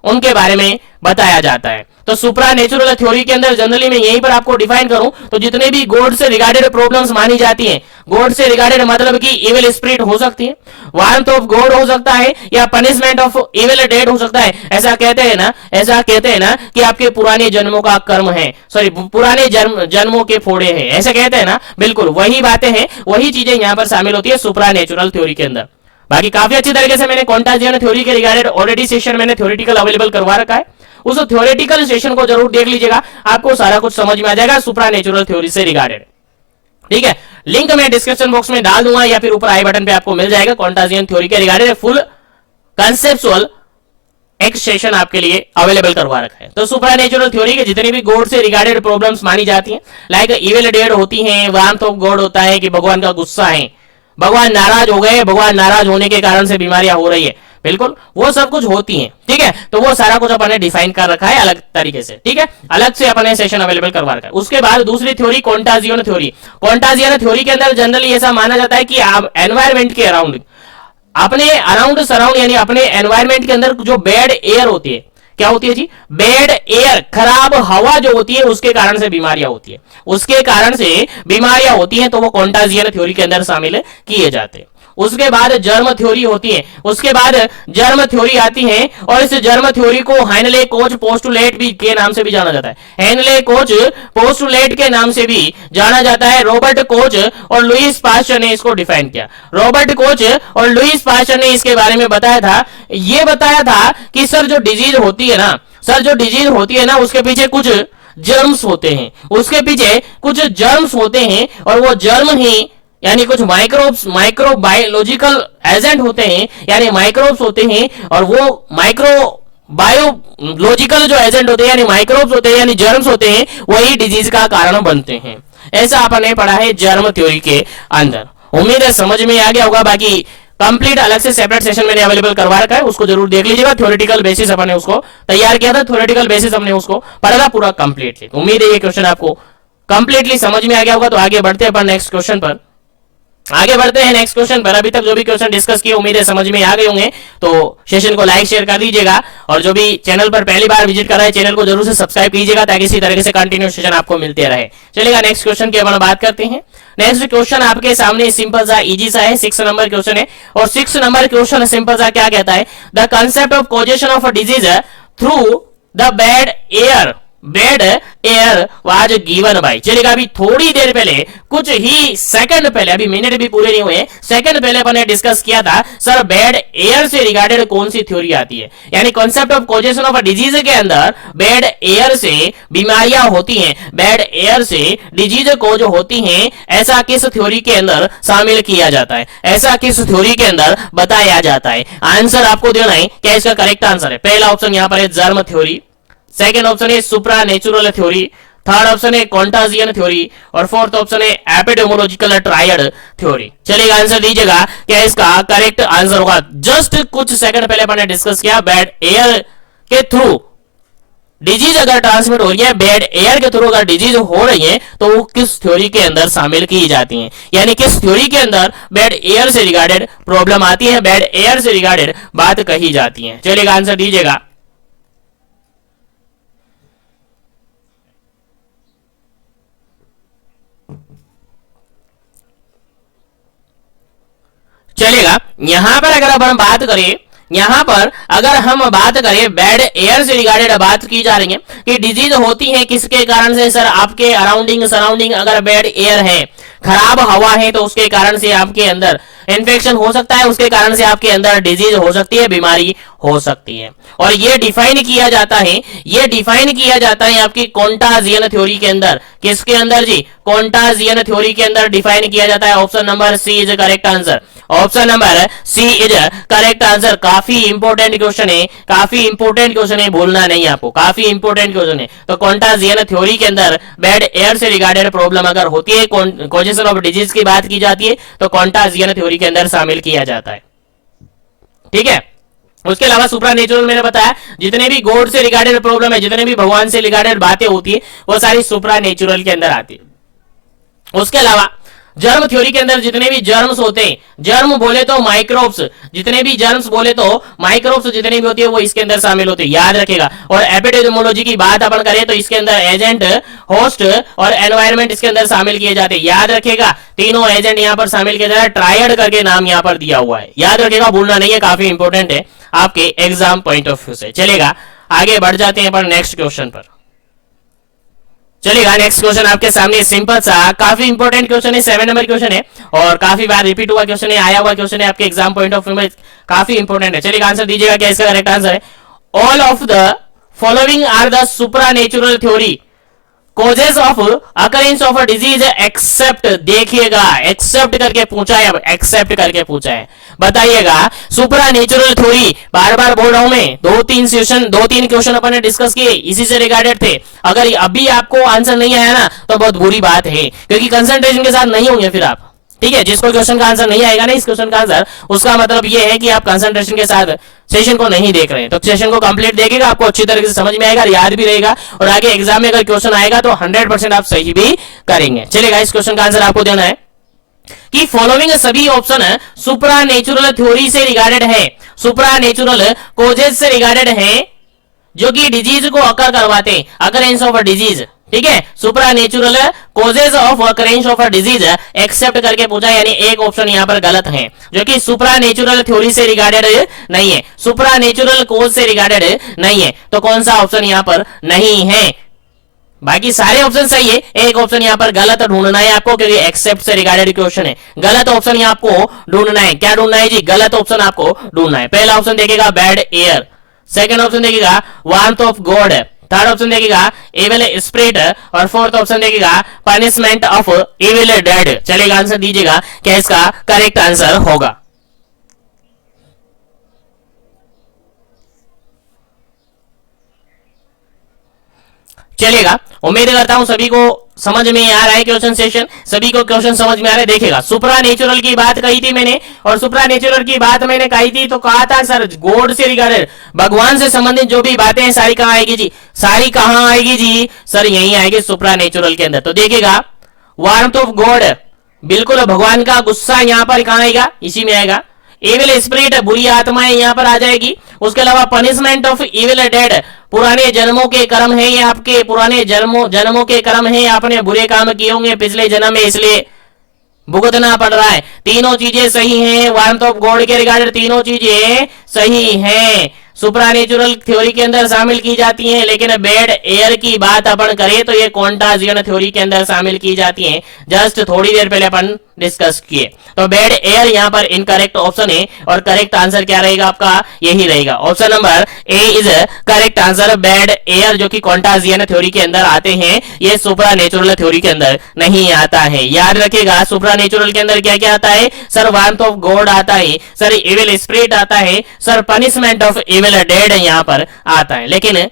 उनके बारे में बताया जाता है। तो सुप्रा नेचुरल थ्योरी के अंदर जनरली मैं यहीं पर आपको डिफाइन करूं तो जितने भी गॉड से रिगार्डेड प्रॉब्लम्स मानी जाती हैं, गॉड से रिगार्डेड मतलब कि इविल स्पिरिट हो सकती है, वार्मथ ऑफ गॉड हो सकता है, या पनिशमेंट ऑफ इविल डेड हो सकता है। ऐसा कहते हैं ना कि आपके पुराने जन्मों का कर्म है, सॉरी पुराने जन्मों के फोड़े हैं, ऐसे कहते हैं ना, बिल्कुल वही बातें हैं, वही चीजें यहां पर शामिल होती है सुप्रा नेचुरल थ्योरी के अंदर। बाकी काफी अच्छी तरीके से मैंने कॉन्टाजियन थ्योरी के रिगार्डेड ऑलरेडी सेशन मैंने थ्योरेटिकल अवेलेबल करवा रखा है, उस थ्योरेटिकल सेशन को जरूर देख लीजिएगा, आपको सारा कुछ समझ में आ जाएगा सुप्रा नेचुरल थ्योरी से रिगार्डेड। ठीक है, लिंक मैं डिस्क्रिप्शन बॉक्स में डाल दूंगा या फिर ऊपर आई बटन पे आपको मिल जाएगा। कॉन्टाजियन थ्योरी के रिगार्डेड फुल कंसेप्चुअल एक सेशन आपके लिए अवेलेबल करवा रखा है। तो सुप्रा नेचुरल थ्योरी के जितनी भी गॉड से रिगार्डेड प्रॉब्लम्स मानी जाती हैं, लाइक इविल डेड होती हैं, वार्मथ ऑफ गॉड होता है कि भगवान का गुस्सा है, भगवान नाराज हो गए, भगवान नाराज होने के कारण से बीमारियां हो रही है, बिल्कुल वो सब कुछ होती हैं। ठीक है, तो वो सारा कुछ अपने डिफाइन कर रखा है अलग तरीके से। ठीक है, अलग से अपने सेशन अवेलेबल करवा रखा है। उसके बाद दूसरी थ्योरी कॉन्टाजियन थ्योरी। कॉन्टाजियन थ्योरी के अंदर जनरली ऐसा माना जाता है कि आप एनवायरमेंट के अराउंड, अपने अराउंड सराउंड यानी अपने एनवायरमेंट के अंदर जो बैड एयर होती है, क्या होती है जी, बैड एयर, खराब हवा जो होती है उसके कारण से बीमारियां होती है, उसके कारण से बीमारियां होती हैं, तो वो कॉन्टाजियन थ्योरी के अंदर शामिल किए जाते हैं। उसके बाद जर्म थ्योरी होती है, उसके बाद जर्म थ्योरी आती है, और इस जर्म थ्योरी को हेनले कोच पोस्टुलेट भी के नाम से भी जाना जाता है, हेनले कोच पोस्टुलेट के नाम से भी जाना जाता है। रॉबर्ट कोच और लुइस पास्चर ने इसको डिफाइन किया। रॉबर्ट कोच और लुइस पास्चर ने इसके बारे में बताया था, ये बताया था कि सर जो डिजीज होती है ना, सर जो डिजीज होती है ना उसके पीछे कुछ जर्म्स होते हैं, उसके पीछे कुछ जर्म्स होते हैं, और वो जर्म ही यानी कुछ माइक्रोब्स, माइक्रोबायोलॉजिकल एजेंट होते हैं, यानी माइक्रोब्स होते हैं, और वो माइक्रोबायोलॉजिकल जो एजेंट होते हैं यानी माइक्रोब्स होते हैं यानी जर्म्स होते हैं, वही डिजीज का कारण बनते हैं। ऐसा आपने पढ़ा है जर्म थ्योरी के अंदर। उम्मीद है समझ में आ गया होगा। बाकी कंप्लीट अलग से सेपरेट सेशन मैंने अवेलेबल करवा रखा है, उसको जरूर देख लीजिएगा। थ्योरेटिकल बेसिस अपने उसको तैयार किया था, थ्योरेटिकल बेसिस हमने उसको पढ़ा था पूरा कंप्लीटली। उम्मीद है ये क्वेश्चन आपको कंप्लीटली समझ में आ गया होगा। तो आगे बढ़ते हैं अपन नेक्स्ट क्वेश्चन पर, आगे बढ़ते हैं नेक्स्ट क्वेश्चन पर। अभी तक जो भी क्वेश्चन डिस्कस किए उम्मीद है समझ में आ गए होंगे, तो सेशन को लाइक शेयर कर दीजिएगा, और जो भी चैनल पर पहली बार विजिट कर रहा है चैनल को जरूर से सब्सक्राइब कीजिएगा, ताकि इसी तरीके से कंटिन्यू सेशन आपको मिलते रहे। चलेगा, नेक्स्ट क्वेश्चन की अपन बात करते हैं। नेक्स्ट क्वेश्चन आपके सामने सिंपल सा इजी सा है, 6 नंबर क्वेश्चन है, और 6 नंबर क्वेश्चन सिंपल सा क्या कहता है, the concept of causation of a disease through the bad air was given by. चलेगा, अभी थोड़ी देर पहले, कुछ ही सेकंड पहले, अभी मिनट भी पूरे नहीं हुए, सेकंड पहले अपन ने डिस्कस किया था सर बैड एयर से रिगार्डेड कौन सी थ्योरी आती है, यानी concept of causation of a disease के अंदर बैड एयर से बीमारियां होती हैं, बैड एयर से डिजीज कोज होती हैं, ऐसा किस थ्योरी के अंदर शामिल किया जाता है, ऐसा किस थ्योरी के अंदर बताया जाता है। आंसर आपको देना है, क्या इसका करेक्ट आंसर है। पहला ऑप्शन यहां पर है जर्म थ्योरी, सेकेंड ऑप्शन है सुप्रा नेचुरल थ्योरी, थर्ड ऑप्शन है कॉन्टाजियन थ्योरी, और फोर्थ ऑप्शन है एपिडेमोलॉजिकल ट्रायड थ्योरी। चलिए आंसर दीजिएगा, क्या इसका करेक्ट आंसर होगा। जस्ट कुछ सेकंड पहले मैंने डिस्कस किया, बैड एयर के थ्रू डिजीज अगर ट्रांसमिट हो रही है, बैड एयर के थ्रू अगर डिजीज हो रही है, तो वो किस थ्योरी के अंदर शामिल की जाती हैं, यानी किस थ्योरी के अंदर बैड एयर से रिगार्डेड प्रॉब्लम आती है, बैड एयर से रिगार्डेड बात कही जाती है। चलिएगा आंसर दीजिएगा। चलेगा, यहां पर अगर अपन बात करें, यहां पर अगर हम बात करें बैड एयर से रिगार्डेड बात की जा रही है कि डिजीज होती है किसके कारण से, सर आपके अराउंडिंग सराउंडिंग अगर बैड एयर है, खराब हवा है, तो उसके कारण से आपके अंदर इन्फेक्शन हो सकता है, उसके कारण से आपके अंदर डिजीज हो सकती है, बीमारी हो सकती है। और ये डिफाइन किया जाता है, ये डिफाइन किया जाता है आपकी कॉन्टाजियन थ्योरी के अंदर। किसके अंदर जी, कॉन्टाजियन थ्योरी के अंदर डिफाइन किया जाता है। Option number C is correct answer, option number C is correct answer. काफी इंपोर्टेंट क्वेश्चन है, काफी इंपोर्टेंट क्वेश्चन है, भूलना नहीं आपको, काफी इंपोर्टेंट क्वेश्चन है। तो कॉन्टाजियन थ्योरी के अंदर बैड एयर से रिगार्डेड प्रॉब्लम अगर होती है, कॉजेशन ऑफ डिजीज की बात की जाती है, तो कॉन्टाजियन थ्योरी के अंदर शामिल किया जाता है। ठीक है। उसके अलावा सुप्रा नेचुरल मैंने बताया जितने भी गॉड से रिगार्डेड प्रॉब्लम है, जितने भी भगवान से रिगार्डेड बातें होती है, वो सारी सुप्रा नेचुरल के अंदर आती है। उसके अलावा जर्म थ्योरी के अंदर जितने भी जर्म्स होते हैं, जर्म बोले तो माइक्रोब्स, जितने भी जर्म्स बोले तो माइक्रोब्स जितने भी होती है वो इसके अंदर शामिल होते हैं, याद रखेगा। और एपिडेमियोलॉजी की बात अपन करें तो इसके अंदर एजेंट, होस्ट और एनवायरमेंट इसके अंदर शामिल किए जाते हैं, याद रखेगा। तीनों एजेंट यहाँ पर शामिल किया जाता है, ट्रायड करके नाम यहाँ पर दिया हुआ है, याद रखेगा, भूलना नहीं है, काफी इंपॉर्टेंट है आपके एग्जाम पॉइंट ऑफ व्यू से। चलेगा, आगे बढ़ जाते हैं अपन नेक्स्ट क्वेश्चन पर। चलिएगा, नेक्स्ट क्वेश्चन आपके सामने सिंपल सा, काफी इंपॉर्टेंट क्वेश्चन है, 7 नंबर क्वेश्चन है और काफी बार रिपीट हुआ क्वेश्चन है, आया हुआ क्वेश्चन है आपके एग्जाम पॉइंट ऑफ व्यू में, काफी इंपॉर्टेंट है। चलिए आंसर दीजिएगा, क्या इसका करेक्ट आंसर है? All of the following are the supra natural theory causes of occurrence of a disease except, देखिएगा एक्सेप्ट करके पूछा है, अब एक्सेप्ट करके पूछा है, बताइएगा सुप्रा नेचुरल थ्योरी, बार बार बोल रहा हूं मैं, दो तीन क्वेश्चन अपन ने डिस्कस किए, इसी से रिगार्डेड थे। अगर अभी आपको आंसर नहीं आया ना तो बहुत बुरी बात है, क्योंकि कंसंट्रेशन के साथ नहीं होंगे फिर आप, ठीक है। जिसको क्वेश्चन का आंसर नहीं आएगा ना इस क्वेश्चन का आंसर, उसका मतलब ये है कि आप कंसंट्रेशन के साथ सेशन को नहीं देख रहे हैं। तो सेशन को कंप्लीट देखेगा, आपको अच्छी तरीके से समझ में आएगा, याद भी रहेगा, और आगे एग्जाम में अगर क्वेश्चन आएगा तो 100% आप सही भी करेंगे। चलेगा, इस क्वेश्चन का आंसर आपको देना है कि फॉलोइंग सभी ऑप्शन सुप्रा नेचुरल थ्योरी से रिगार्डेड है, सुप्रा नेचुरल कोजेज से रिगार्डेड है, जो कि डिजीज को अकर करवाते हैं, अकरेंस ऑफ अ डिजीज, ठीक है। Supernatural causes of occurrence of a disease accept करके पूछा, यानी एक ऑप्शन यहां पर गलत है, जो कि सुप्रा नेचुरल थ्योरी से रिगार्डेड नहीं है, सुप्रा नेचुरल कोज से रिगार्डेड नहीं है। तो कौन सा ऑप्शन यहां पर नहीं है? बाकी सारे ऑप्शन सही है, एक ऑप्शन यहां पर गलत ढूंढना है आपको, क्योंकि एक्सेप्ट से रिगार्डेड क्वेश्चन है। गलत ऑप्शन यहां आपको ढूंढना है, क्या ढूंढना है जी? गलत ऑप्शन आपको ढूंढना है। पहला ऑप्शन देखेगा बैड एयर, सेकंड ऑप्शन देखेगा warmth of God, third option देखेगा इविल स्पिरिट, और फोर्थ ऑप्शन देखेगा पनिशमेंट ऑफ इविल डेड। चलेगा, आंसर दीजिएगा, क्या इसका करेक्ट आंसर होगा? चलेगा, उम्मीद करता हूं सभी को समझ में आ रहा है क्वेश्चन सेशन, सभी को क्वेश्चन समझ में आ रहा है। देखिएगा, सुप्रा नेचुरल की बात कही थी मैंने, और सुप्रा नेचुरल की बात मैंने कही थी तो कहा था सर गॉड से रिगार्डेड, भगवान से संबंधित जो भी बातें हैं सारी कहां आएगी जी? सारी कहां आएगी जी? सर यही आएगी सुप्रा नेचुरल के अंदर। तो देखिएगा, वार्मथ ऑफ गॉड, बिल्कुल भगवान का गुस्सा यहां पर कहां आएगा? इसी में आएगा। इविल स्पिरिट, बुरी आत्माएं यहां पर आ जाएगी। उसके अलावा पनिशमेंट ऑफ इविल डेड, पुराने जन्मों के कर्म है ये आपके, पुराने जन्मों के कर्म है, आपने बुरे काम किए होंगे पिछले जन्म में, इसलिए भुगतना पड़ रहा है। तीनों चीजें सही हैं, वार्मथ ऑफ गॉड के रिगार्डेड तीनों चीजें सही हैं, सुप्रा नेचुरल थ्योरी के अंदर शामिल की जाती हैं। लेकिन बेड एयर की बात अपन करें तो ये कॉन्टाजियन थ्योरी के अंदर शामिल की जाती हैं, जस्ट थोड़ी देर पहले अपन डिस्कस किए। तो बेड एयर यहां पर इनकरेक्ट ऑप्शन है, और करेक्ट आंसर क्या रहेगा आपका? यही रहेगा, option number A is correct answer. Bed air जो कि कॉन्टाजियन थ्योरी के अंदर आते हैं, ये सुप्रा नेचुरल थ्योरी के अंदर नहीं आता है। याद रखेगा, सुप्रा नेचुरल के अंदर क्या क्या आता है? सर वार्मथ ऑफ गॉड आता है, सर इविल स्पिरिट आता है, sir punishment of evil dead यहां पर आता है। लेकिन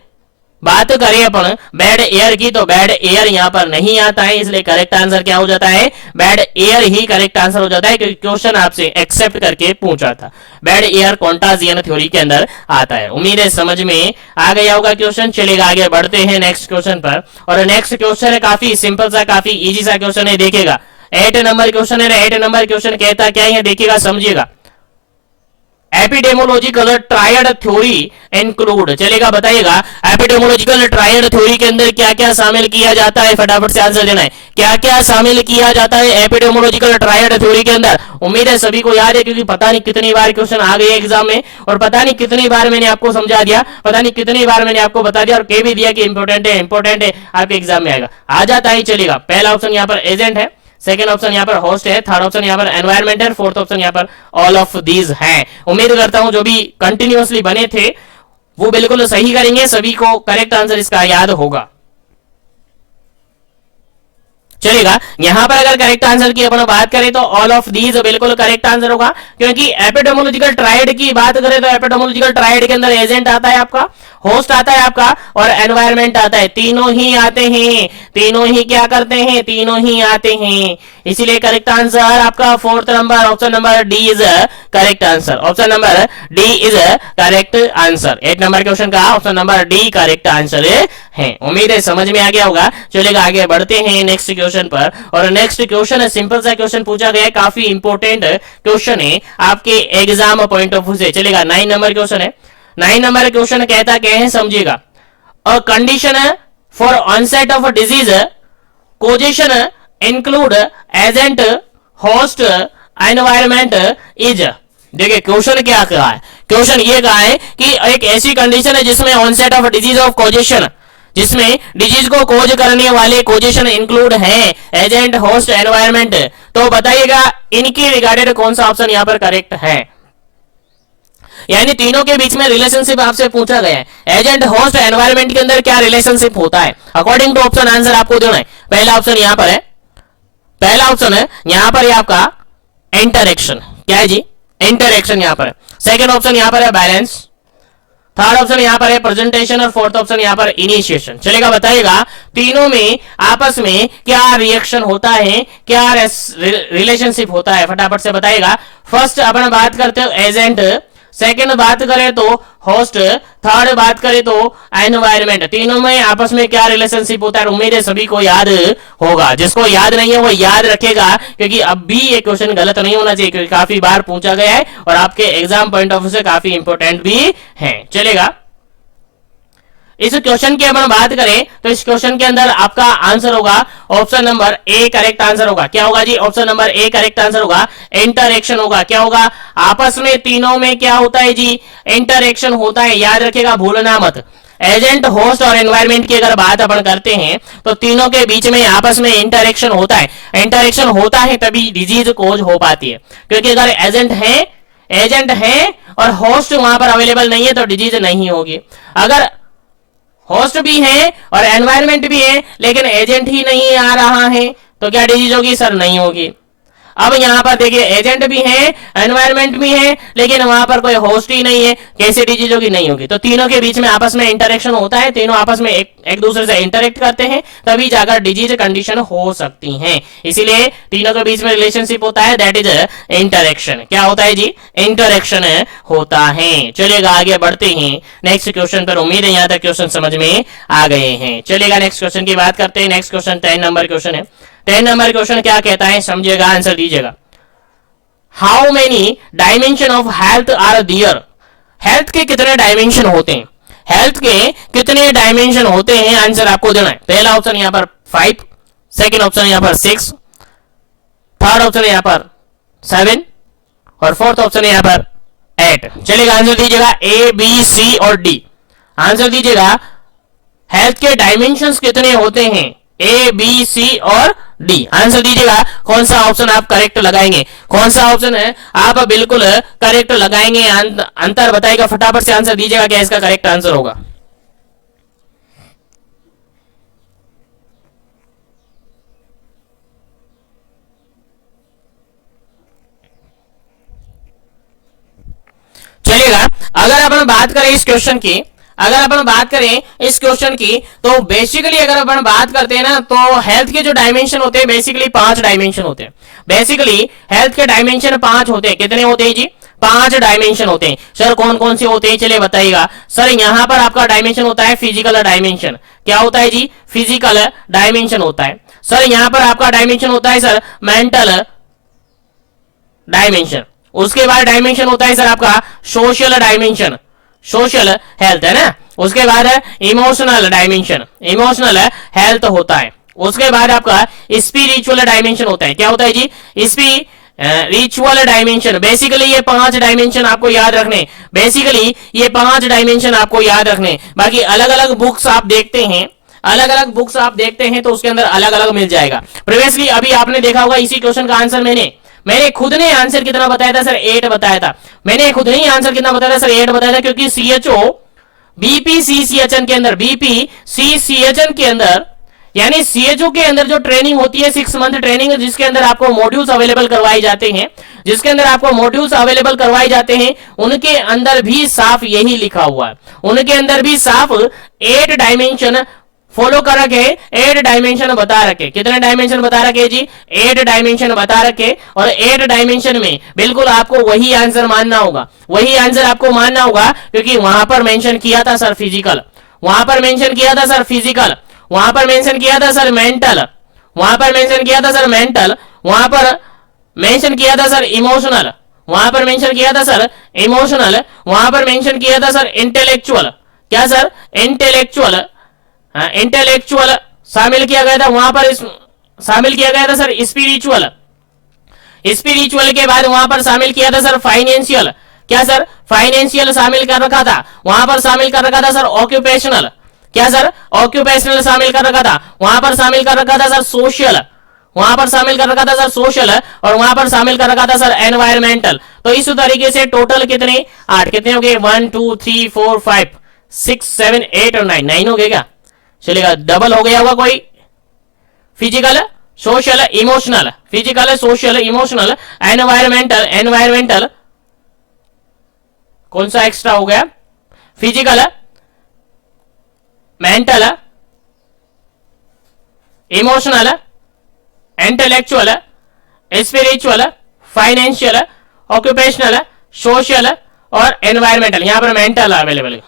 बात करें अपन बैड एयर की तो बैड एयर यहां पर नहीं आता है, इसलिए करेक्ट आंसर क्या हो जाता है? बैड एयर ही करेक्ट आंसर हो जाता है, क्योंकि क्वेश्चन आपसे एक्सेप्ट करके पूछा था। बैड एयर कॉन्टाजियन थ्योरी के अंदर आता है। उम्मीद है समझ में आ गया होगा क्वेश्चन। चलेगा, आगे बढ़ते हैं नेक्स्ट क्वेश्चन पर, और नेक्स्ट क्वेश्चन है काफी सिंपल सा, काफी इजी सा क्वेश्चन है। देखिएगा, 8 नंबर क्वेश्चन है। 8 नंबर क्वेश्चन कहता क्या है, देखिएगा, समझिएगा। एपिडेमोलॉजिकल ट्रायड थ्योरी इंक्लूड, चलेगा, बताइएगा एपिडेमोलॉजिकल ट्रायड थ्योरी के अंदर क्या क्या शामिल किया जाता है? फटाफट से आंसर देना है, क्या क्या शामिल किया जाता है एपिडेमोलॉजिकल ट्रायड थ्योरी के अंदर? उम्मीद है सभी को याद है, क्योंकि पता नहीं कितनी बार क्वेश्चन आ गए एग्जाम में, और पता नहीं कितनी बार मैंने आपको समझा दिया, पता नहीं कितनी बार मैंने आपको बता दिया और कह भी दिया कि इंपॉर्टेंट है, इंपॉर्टेंट है, आपके एग्जाम में आएगा, आ जाता ही। चलेगा, पहला ऑप्शन यहाँ पर एजेंट है, सेकंड ऑप्शन यहाँ पर होस्ट है, थर्ड ऑप्शन यहाँ पर एनवायरमेंट है, फोर्थ ऑप्शन यहाँ पर ऑल ऑफ दीज हैं। उम्मीद करता हूं जो भी कंटिन्यूअसली बने थे वो बिल्कुल सही करेंगे, सभी को करेक्ट आंसर इसका याद होगा। चलेगा, यहां पर अगर करेक्ट आंसर की अपन बात करें तो ऑल ऑफ दीज बिल्कुल करेक्ट आंसर होगा, क्योंकि एपिडेमोलॉजिकल ट्रायड की बात करें तो एपिडेमोलॉजिकल ट्रायड के अंदर एजेंट आता है आपका, होस्ट आता है आपका और एनवायरमेंट आता है, तीनों ही आते हैं, तीनों ही क्या करते हैं, तीनों ही आते हैं। इसीलिए करेक्ट आंसर आपका fourth number, option number D is correct answer. Option number D is correct answer. 8 number question का option number D correct answer है। उम्मीद है समझ में आ गया होगा। चलेगा आगे बढ़ते हैं नेक्स्ट क्वेश्चन पर। और नेक्स्ट क्वेश्चन है सिंपल सा क्वेश्चन पूछा गया है, काफी इंपॉर्टेंट क्वेश्चन है आपके एग्जाम पॉइंट ऑफ व्यू से। चलेगा 9 नंबर क्वेश्चन है। 9 नंबर क्वेश्चन कहता क्या है समझिएगा। A condition for onset of disease causation include agent host environment is. देखिए क्वेश्चन क्या कहा है, क्वेश्चन ये कहा है कि एक ऐसी कंडीशन है जिसमें onset of disease of causation, जिसमें डिजीज को कोज करने वाले कोजेशन इंक्लूड है एजेंट होस्ट एनवायरमेंट। तो बताइएगा इनकी रिगार्डेड कौन सा ऑप्शन यहां पर करेक्ट है। यानी तीनों के बीच में रिलेशनशिप आपसे पूछा गया है। एजेंट होस्ट एनवायरमेंट के अंदर क्या रिलेशनशिप होता है, अकॉर्डिंग टू ऑप्शन आंसर आपको देना है। पहला ऑप्शन यहां पर है, पहला ऑप्शन है यहां पर आपका इंटरेक्शन, क्या है जी, इंटरेक्शन यहां पर है। सेकंड ऑप्शन यहां पर है बैलेंस, थर्ड ऑप्शन यहां पर है प्रेजेंटेशन और फोर्थ ऑप्शन यहां पर इनिशिएशन। चलेगा बताइएगा तीनों में आपस में क्या रिएक्शन होता है, क्या रिलेशनशिप होता है, फटाफट से बताइएगा। फर्स्ट अपन बात करते हो एजेंट, सेकंड बात करें तो होस्ट, थर्ड बात करें तो एनवायरमेंट। तीनों में आपस में क्या रिलेशनशिप होता है, उम्मीद है सभी को याद होगा। जिसको याद नहीं है वो याद रखेगा, क्योंकि अब भी ये क्वेश्चन गलत नहीं होना चाहिए, क्योंकि काफी बार पूछा गया है और आपके एग्जाम पॉइंट ऑफ व्यू से काफी इंपोर्टेंट भी है। चलेगा इस क्वेश्चन की अपन बात करें तो इस क्वेश्चन के अंदर आपका आंसर होगा option number A correct answer होगा। क्या होगा जी, option number A correct answer होगा। इंटरेक्शन होगा, क्या होगा, आपस में तीनों में क्या होता है जी, इंटरेक्शन होता है, याद रखेगा भूलना मत। एजेंट होस्ट और एनवायरमेंट की अगर बात अपन करते हैं तो तीनों के बीच में आपस में इंटरेक्शन होता है। इंटरेक्शन होता है तभी डिजीज कोज हो पाती है, क्योंकि अगर एजेंट है और होस्ट वहां पर अवेलेबल नहीं है तो डिजीज नहीं होगी। अगर होस्ट भी है और एनवायरमेंट भी है लेकिन एजेंट ही नहीं आ रहा है तो क्या डिजीज होगी सर, नहीं होगी। अब यहां पर देखिए एजेंट भी है एनवायरमेंट भी है लेकिन वहां पर कोई होस्ट ही नहीं है, कैसे डिजीज होगी, नहीं होगी। तो तीनों के बीच में आपस में इंटरेक्शन होता है, तीनों आपस में एक दूसरे से इंटरेक्ट करते हैं तभी जाकर डिजीज कंडीशन हो सकती है। इसीलिए तीनों के बीच में रिलेशनशिप होता है, दैट इज इंटरेक्शन। क्या होता है जी, इंटरेक्शन होता है। चलेगा आगे बढ़ते हैं नेक्स्ट क्वेश्चन पर। उम्मीद है यहां तक क्वेश्चन समझ में आ गए हैं। चलेगा नेक्स्ट क्वेश्चन की बात करते हैं। नेक्स्ट क्वेश्चन 10 नंबर क्वेश्चन है। 10 नंबर क्वेश्चन क्या कहता है समझिएगा, आंसर दीजिएगा। How many dimension of health are there. Health के कितने डायमेंशन होते हैं, हेल्थ के कितने डायमेंशन होते हैं, आंसर आपको देना है। पहला ऑप्शन यहां पर 5, सेकंड ऑप्शन यहां पर 6, थर्ड ऑप्शन यहां पर 7 और फोर्थ ऑप्शन यहां पर 8। चलिएगा आंसर दीजिएगा ए बी सी और डी। आंसर दीजिएगा हेल्थ के डायमेंशंस कितने होते हैं, ए बी सी और डी। आंसर दीजिएगा कौन सा ऑप्शन आप करेक्ट लगाएंगे, कौन सा ऑप्शन है आप बिल्कुल करेक्ट लगाएंगे, अंतर बताएगा, फटाफट से आंसर दीजिएगा क्या इसका करेक्ट आंसर होगा। चलिएगा अगर अपन बात करें इस क्वेश्चन की, अगर अपन बात करें इस क्वेश्चन की तो बेसिकली अगर अपन बात करते हैं ना तो हेल्थ के जो डायमेंशन होते हैं बेसिकली 5 डायमेंशन होते हैं। बेसिकली हेल्थ के डायमेंशन 5 होते हैं। कितने होते हैं जी, 5 डायमेंशन होते हैं। सर कौन कौन से होते हैं, चलिए बताइएगा। सर यहां पर आपका डायमेंशन होता है फिजिकल डायमेंशन। क्या होता है जी, फिजिकल डायमेंशन होता है। सर यहां पर आपका डायमेंशन होता है सर मेंटल डायमेंशन। उसके बाद डायमेंशन होता है सर आपका सोशल डायमेंशन, सोशल हेल्थ है ना। उसके बाद इमोशनल डायमेंशन, इमोशनल हेल्थ होता है। उसके बाद आपका स्पिरिचुअल डायमेंशन होता है। क्या होता है जी, रिचुअल डायमेंशन। बेसिकली ये 5 डायमेंशन आपको याद रखने, बेसिकली ये 5 डायमेंशन आपको याद रखने। बाकी अलग अलग बुक्स आप देखते हैं, अलग अलग बुक्स आप देखते हैं तो उसके अंदर अलग अलग मिल जाएगा। प्रीवियसली अभी आपने देखा होगा इसी क्वेश्चन का आंसर मैंने खुद ने आंसर कितना बताया था सर, 8 बताया था। मैंने खुद ने आंसर कितना बताया था सर, 8 बताया था, क्योंकि CHO BPCCHN के अंदर, BPCCHN के अंदर यानी सीएचओ के अंदर जो ट्रेनिंग होती है 6 मंथ ट्रेनिंग, जिसके अंदर आपको मॉड्यूल्स अवेलेबल करवाए जाते हैं, जिसके अंदर आपको मॉड्यूल्स अवेलेबल करवाए जाते हैं, उनके अंदर भी साफ यही लिखा हुआ है, उनके अंदर भी साफ 8 डायमेंशन फॉलो कर रखे, 8 डायमेंशन बता रखे। कितने डायमेंशन बता रखे जी? 8 डायमेंशन बता रखे। और 8 डायमेंशन में बिल्कुल आपको वही आंसर मानना होगा, वही आंसर आपको मानना होगा, क्योंकि वहां पर मेंशन किया था सर फिजिकल, वहां पर मेंशन किया था सर फिजिकल, वहां पर मेंशन किया था सर मेंटल, वहां पर मेंशन किया था सर मेंटल, वहां पर मेंशन किया था सर इमोशनल, वहां पर मेंशन किया था सर इमोशनल, वहां पर मेंशन किया था सर इंटेलेक्चुअल। क्या सर? इंटेलेक्चुअल। इंटेलेक्चुअल शामिल किया गया था, वहां पर शामिल किया गया था सर स्पिरिचुअल। स्पिरिचुअल के बाद वहां पर शामिल किया था सर फाइनेंशियल। क्या सर? फाइनेंशियल शामिल कर रखा था, वहां पर शामिल कर रखा था सर ऑक्यूपेशनल। क्या सर? ऑक्यूपेशनल शामिल कर रखा था, वहां पर शामिल कर रखा था सर सोशल, वहां पर शामिल कर रखा था सर सोशल, और वहां पर शामिल कर रखा था सर एनवायरमेंटल। तो इस तरीके से टोटल कितने? 8। कितने हो गए? 1 2 3 4 5 6 7 8 और 9 हो गए क्या? चलेगा, डबल हो गया होगा कोई? Physical, social, emotional, physical, social, emotional, environmental, environmental कौन सा एक्स्ट्रा हो गया? Physical, mental, emotional, intellectual, spiritual, financial, occupational, social और एनवायरमेंटल। यहां पर मेंटल अवेलेबल है,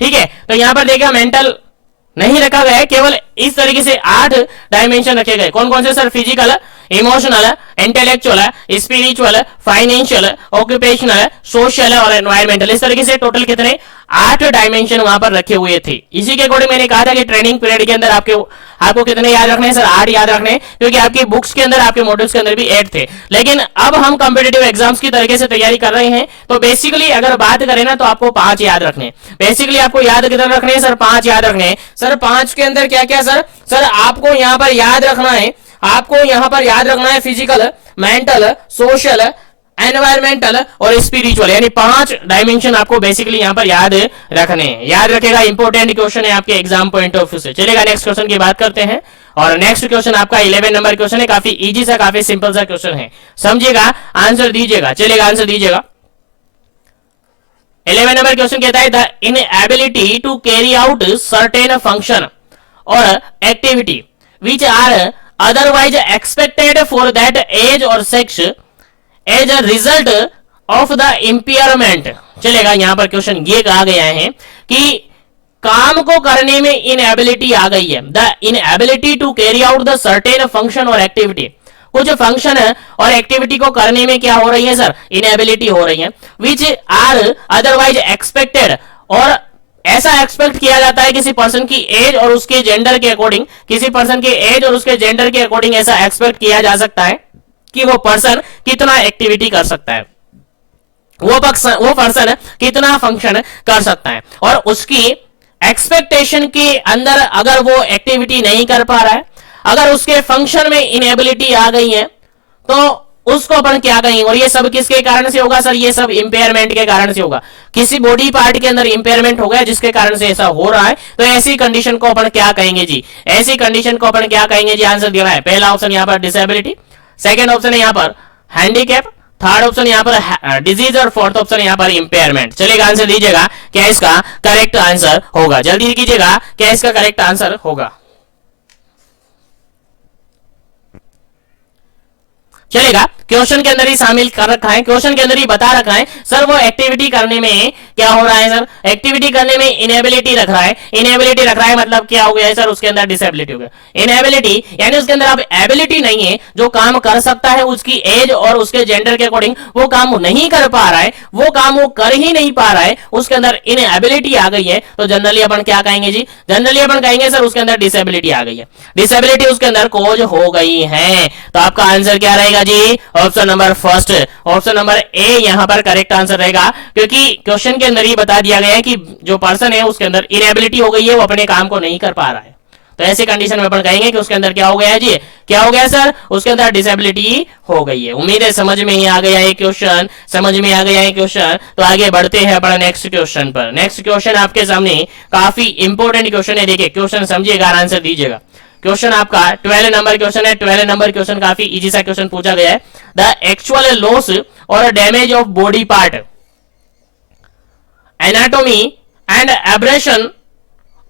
ठीक है। तो यहां पर देखिए मेंटल नहीं रखा गया है, केवल इस तरीके से 8 डायमेंशन रखे गए। कौन कौन से sir? Physical, emotional, intellectual, spiritual, financial, occupational, social और एनवायरमेंटल। इस तरीके से टोटल कितने? 8 डायमेंशन वहां पर रखे हुए थे। इसी के अकॉर्डिंग मैंने कहा था कि ट्रेनिंग पीरियड के अंदर आपको कितने याद रखने हैं सर? 8 याद रखने हैं, क्योंकि आपकी बुक्स के अंदर, आपके मॉड्यूल्स के अंदर भी 8 थे। लेकिन अब हम कॉम्पिटिटिव एग्जाम्स की तरीके से तैयारी कर रहे हैं, तो बेसिकली अगर बात करें ना, तो आपको 5 याद रखने। बेसिकली आपको याद कितने रखने हैं सर? 5 याद रखने हैं सर। 5 के अंदर क्या क्या सर? सर आपको यहां पर याद रखना है, आपको यहां पर याद रखना है फिजिकल, मेंटल, सोशल, एनवायरमेंटल और स्पिरिचुअल, यानी 5 डायमेंशन आपको बेसिकली यहां पर याद रखने हैं। याद रखेगा, इंपॉर्टेंट क्वेश्चन है आपके एग्जाम पॉइंट ऑफ व्यू से। चलेगा, नेक्स्ट क्वेश्चन की बात करते हैं। और नेक्स्ट क्वेश्चन आपका 11 नंबर क्वेश्चन है, काफी इजी सा, काफी सिंपल सा क्वेश्चन है, समझिएगा, आंसर दीजिएगा। चलेगा, आंसर दीजिएगा। 11 नंबर क्वेश्चन कहता है the inability to carry out certain function और activity which are otherwise expected for that age or sex as a result of the impairment। चलेगा, यहां पर क्वेश्चन ये कहा गया है कि काम को करने में इनएबिलिटी आ गई है। The inability to carry out the certain function और एक्टिविटी, कुछ फंक्शन और एक्टिविटी को करने में क्या हो रही है सर? इनएबिलिटी हो रही है। विच आर अदरवाइज एक्सपेक्टेड, और ऐसा एक्सपेक्ट किया जाता है किसी पर्सन की एज और उसके जेंडर के अकॉर्डिंग, किसी पर्सन के एज और उसके जेंडर के अकॉर्डिंग ऐसा एक्सपेक्ट किया जा सकता है कि वो पर्सन कितना एक्टिविटी कर सकता है, वो पर्सन कितना फंक्शन कर सकता है। और उसकी एक्सपेक्टेशन के अंदर अगर वो एक्टिविटी नहीं कर पा रहा है, अगर उसके फंक्शन में इनएबिलिटी आ गई है, तो उसको अपन क्या कहेंगे? और ये सब किसके कारण से होगा सर? ये सब इंपेयरमेंट के कारण से होगा। किसी बॉडी पार्ट के अंदर इंपेयरमेंट हो गया जिसके कारण से ऐसा हो रहा है, तो ऐसी कंडीशन को अपन क्या कहेंगे जी? ऐसी कंडीशन को अपन क्या कहेंगे जी? आंसर दिया है, पहला ऑप्शन यहाँ पर डिसेबिलिटी, सेकंड ऑप्शन है यहाँ पर हैंडीकैप, थर्ड ऑप्शन यहाँ पर डिजीज और फोर्थ ऑप्शन यहाँ पर इंपेयरमेंट। चलेगा, आंसर दीजिएगा, क्या इसका करेक्ट आंसर होगा? जल्दी कीजिएगा, क्या इसका करेक्ट आंसर होगा? चलेगा, क्वेश्चन के अंदर ही शामिल कर रखा है, क्वेश्चन के अंदर ही बता रखा है सर वो एक्टिविटी करने में क्या हो रहा है सर? एक्टिविटी करने में इनएबिलिटी रख रहा है। इनएबिलिटी रख रहा है मतलब क्या हो गया है सर? उसके अंदर डिसेबिलिटी हो गया। इनएबिलिटी यानी उसके अंदर अब एबिलिटी नहीं है, जो काम कर सकता है उसकी एज और उसके जेंडर के अकॉर्डिंग वो काम नहीं कर पा रहा है, वो काम वो कर ही नहीं पा रहा है, उसके अंदर इनएबिलिटी आ गई है। तो जनरली अपन क्या कहेंगे जी? जनरली अपन कहेंगे सर उसके अंदर डिसेबिलिटी आ गई है, डिसेबिलिटी उसके अंदर कोज हो गई है। तो आपका आंसर क्या रहेगा जी? Option number first, option number A यहां पर करेक्ट आंसर रहेगा, क्योंकि क्वेश्चन के अंदर ही बता दिया गया है कि जो पर्सन है उसके अंदर इनएबिलिटी हो गई है, वो अपने काम को नहीं कर पा रहा है। तो ऐसे कंडीशन में अपन कहेंगे कि उसके अंदर क्या हो गया है जी? क्या हो गया सर? उसके अंदर डिसेबिलिटी हो गई है। उम्मीद है समझ में ही आ गया है क्वेश्चन, समझ में आ गया है क्वेश्चन। तो आगे बढ़ते हैं अपना नेक्स्ट क्वेश्चन पर। नेक्स्ट क्वेश्चन आपके सामने काफी इंपॉर्टेंट क्वेश्चन है, देखिए क्वेश्चन समझिएगा, आंसर दीजिएगा। क्वेश्चन आपका 12 नंबर क्वेश्चन है। 12 नंबर क्वेश्चन काफी इजी सा क्वेश्चन पूछा गया है। द एक्चुअल लॉस और damage of body part, anatomy and abrasion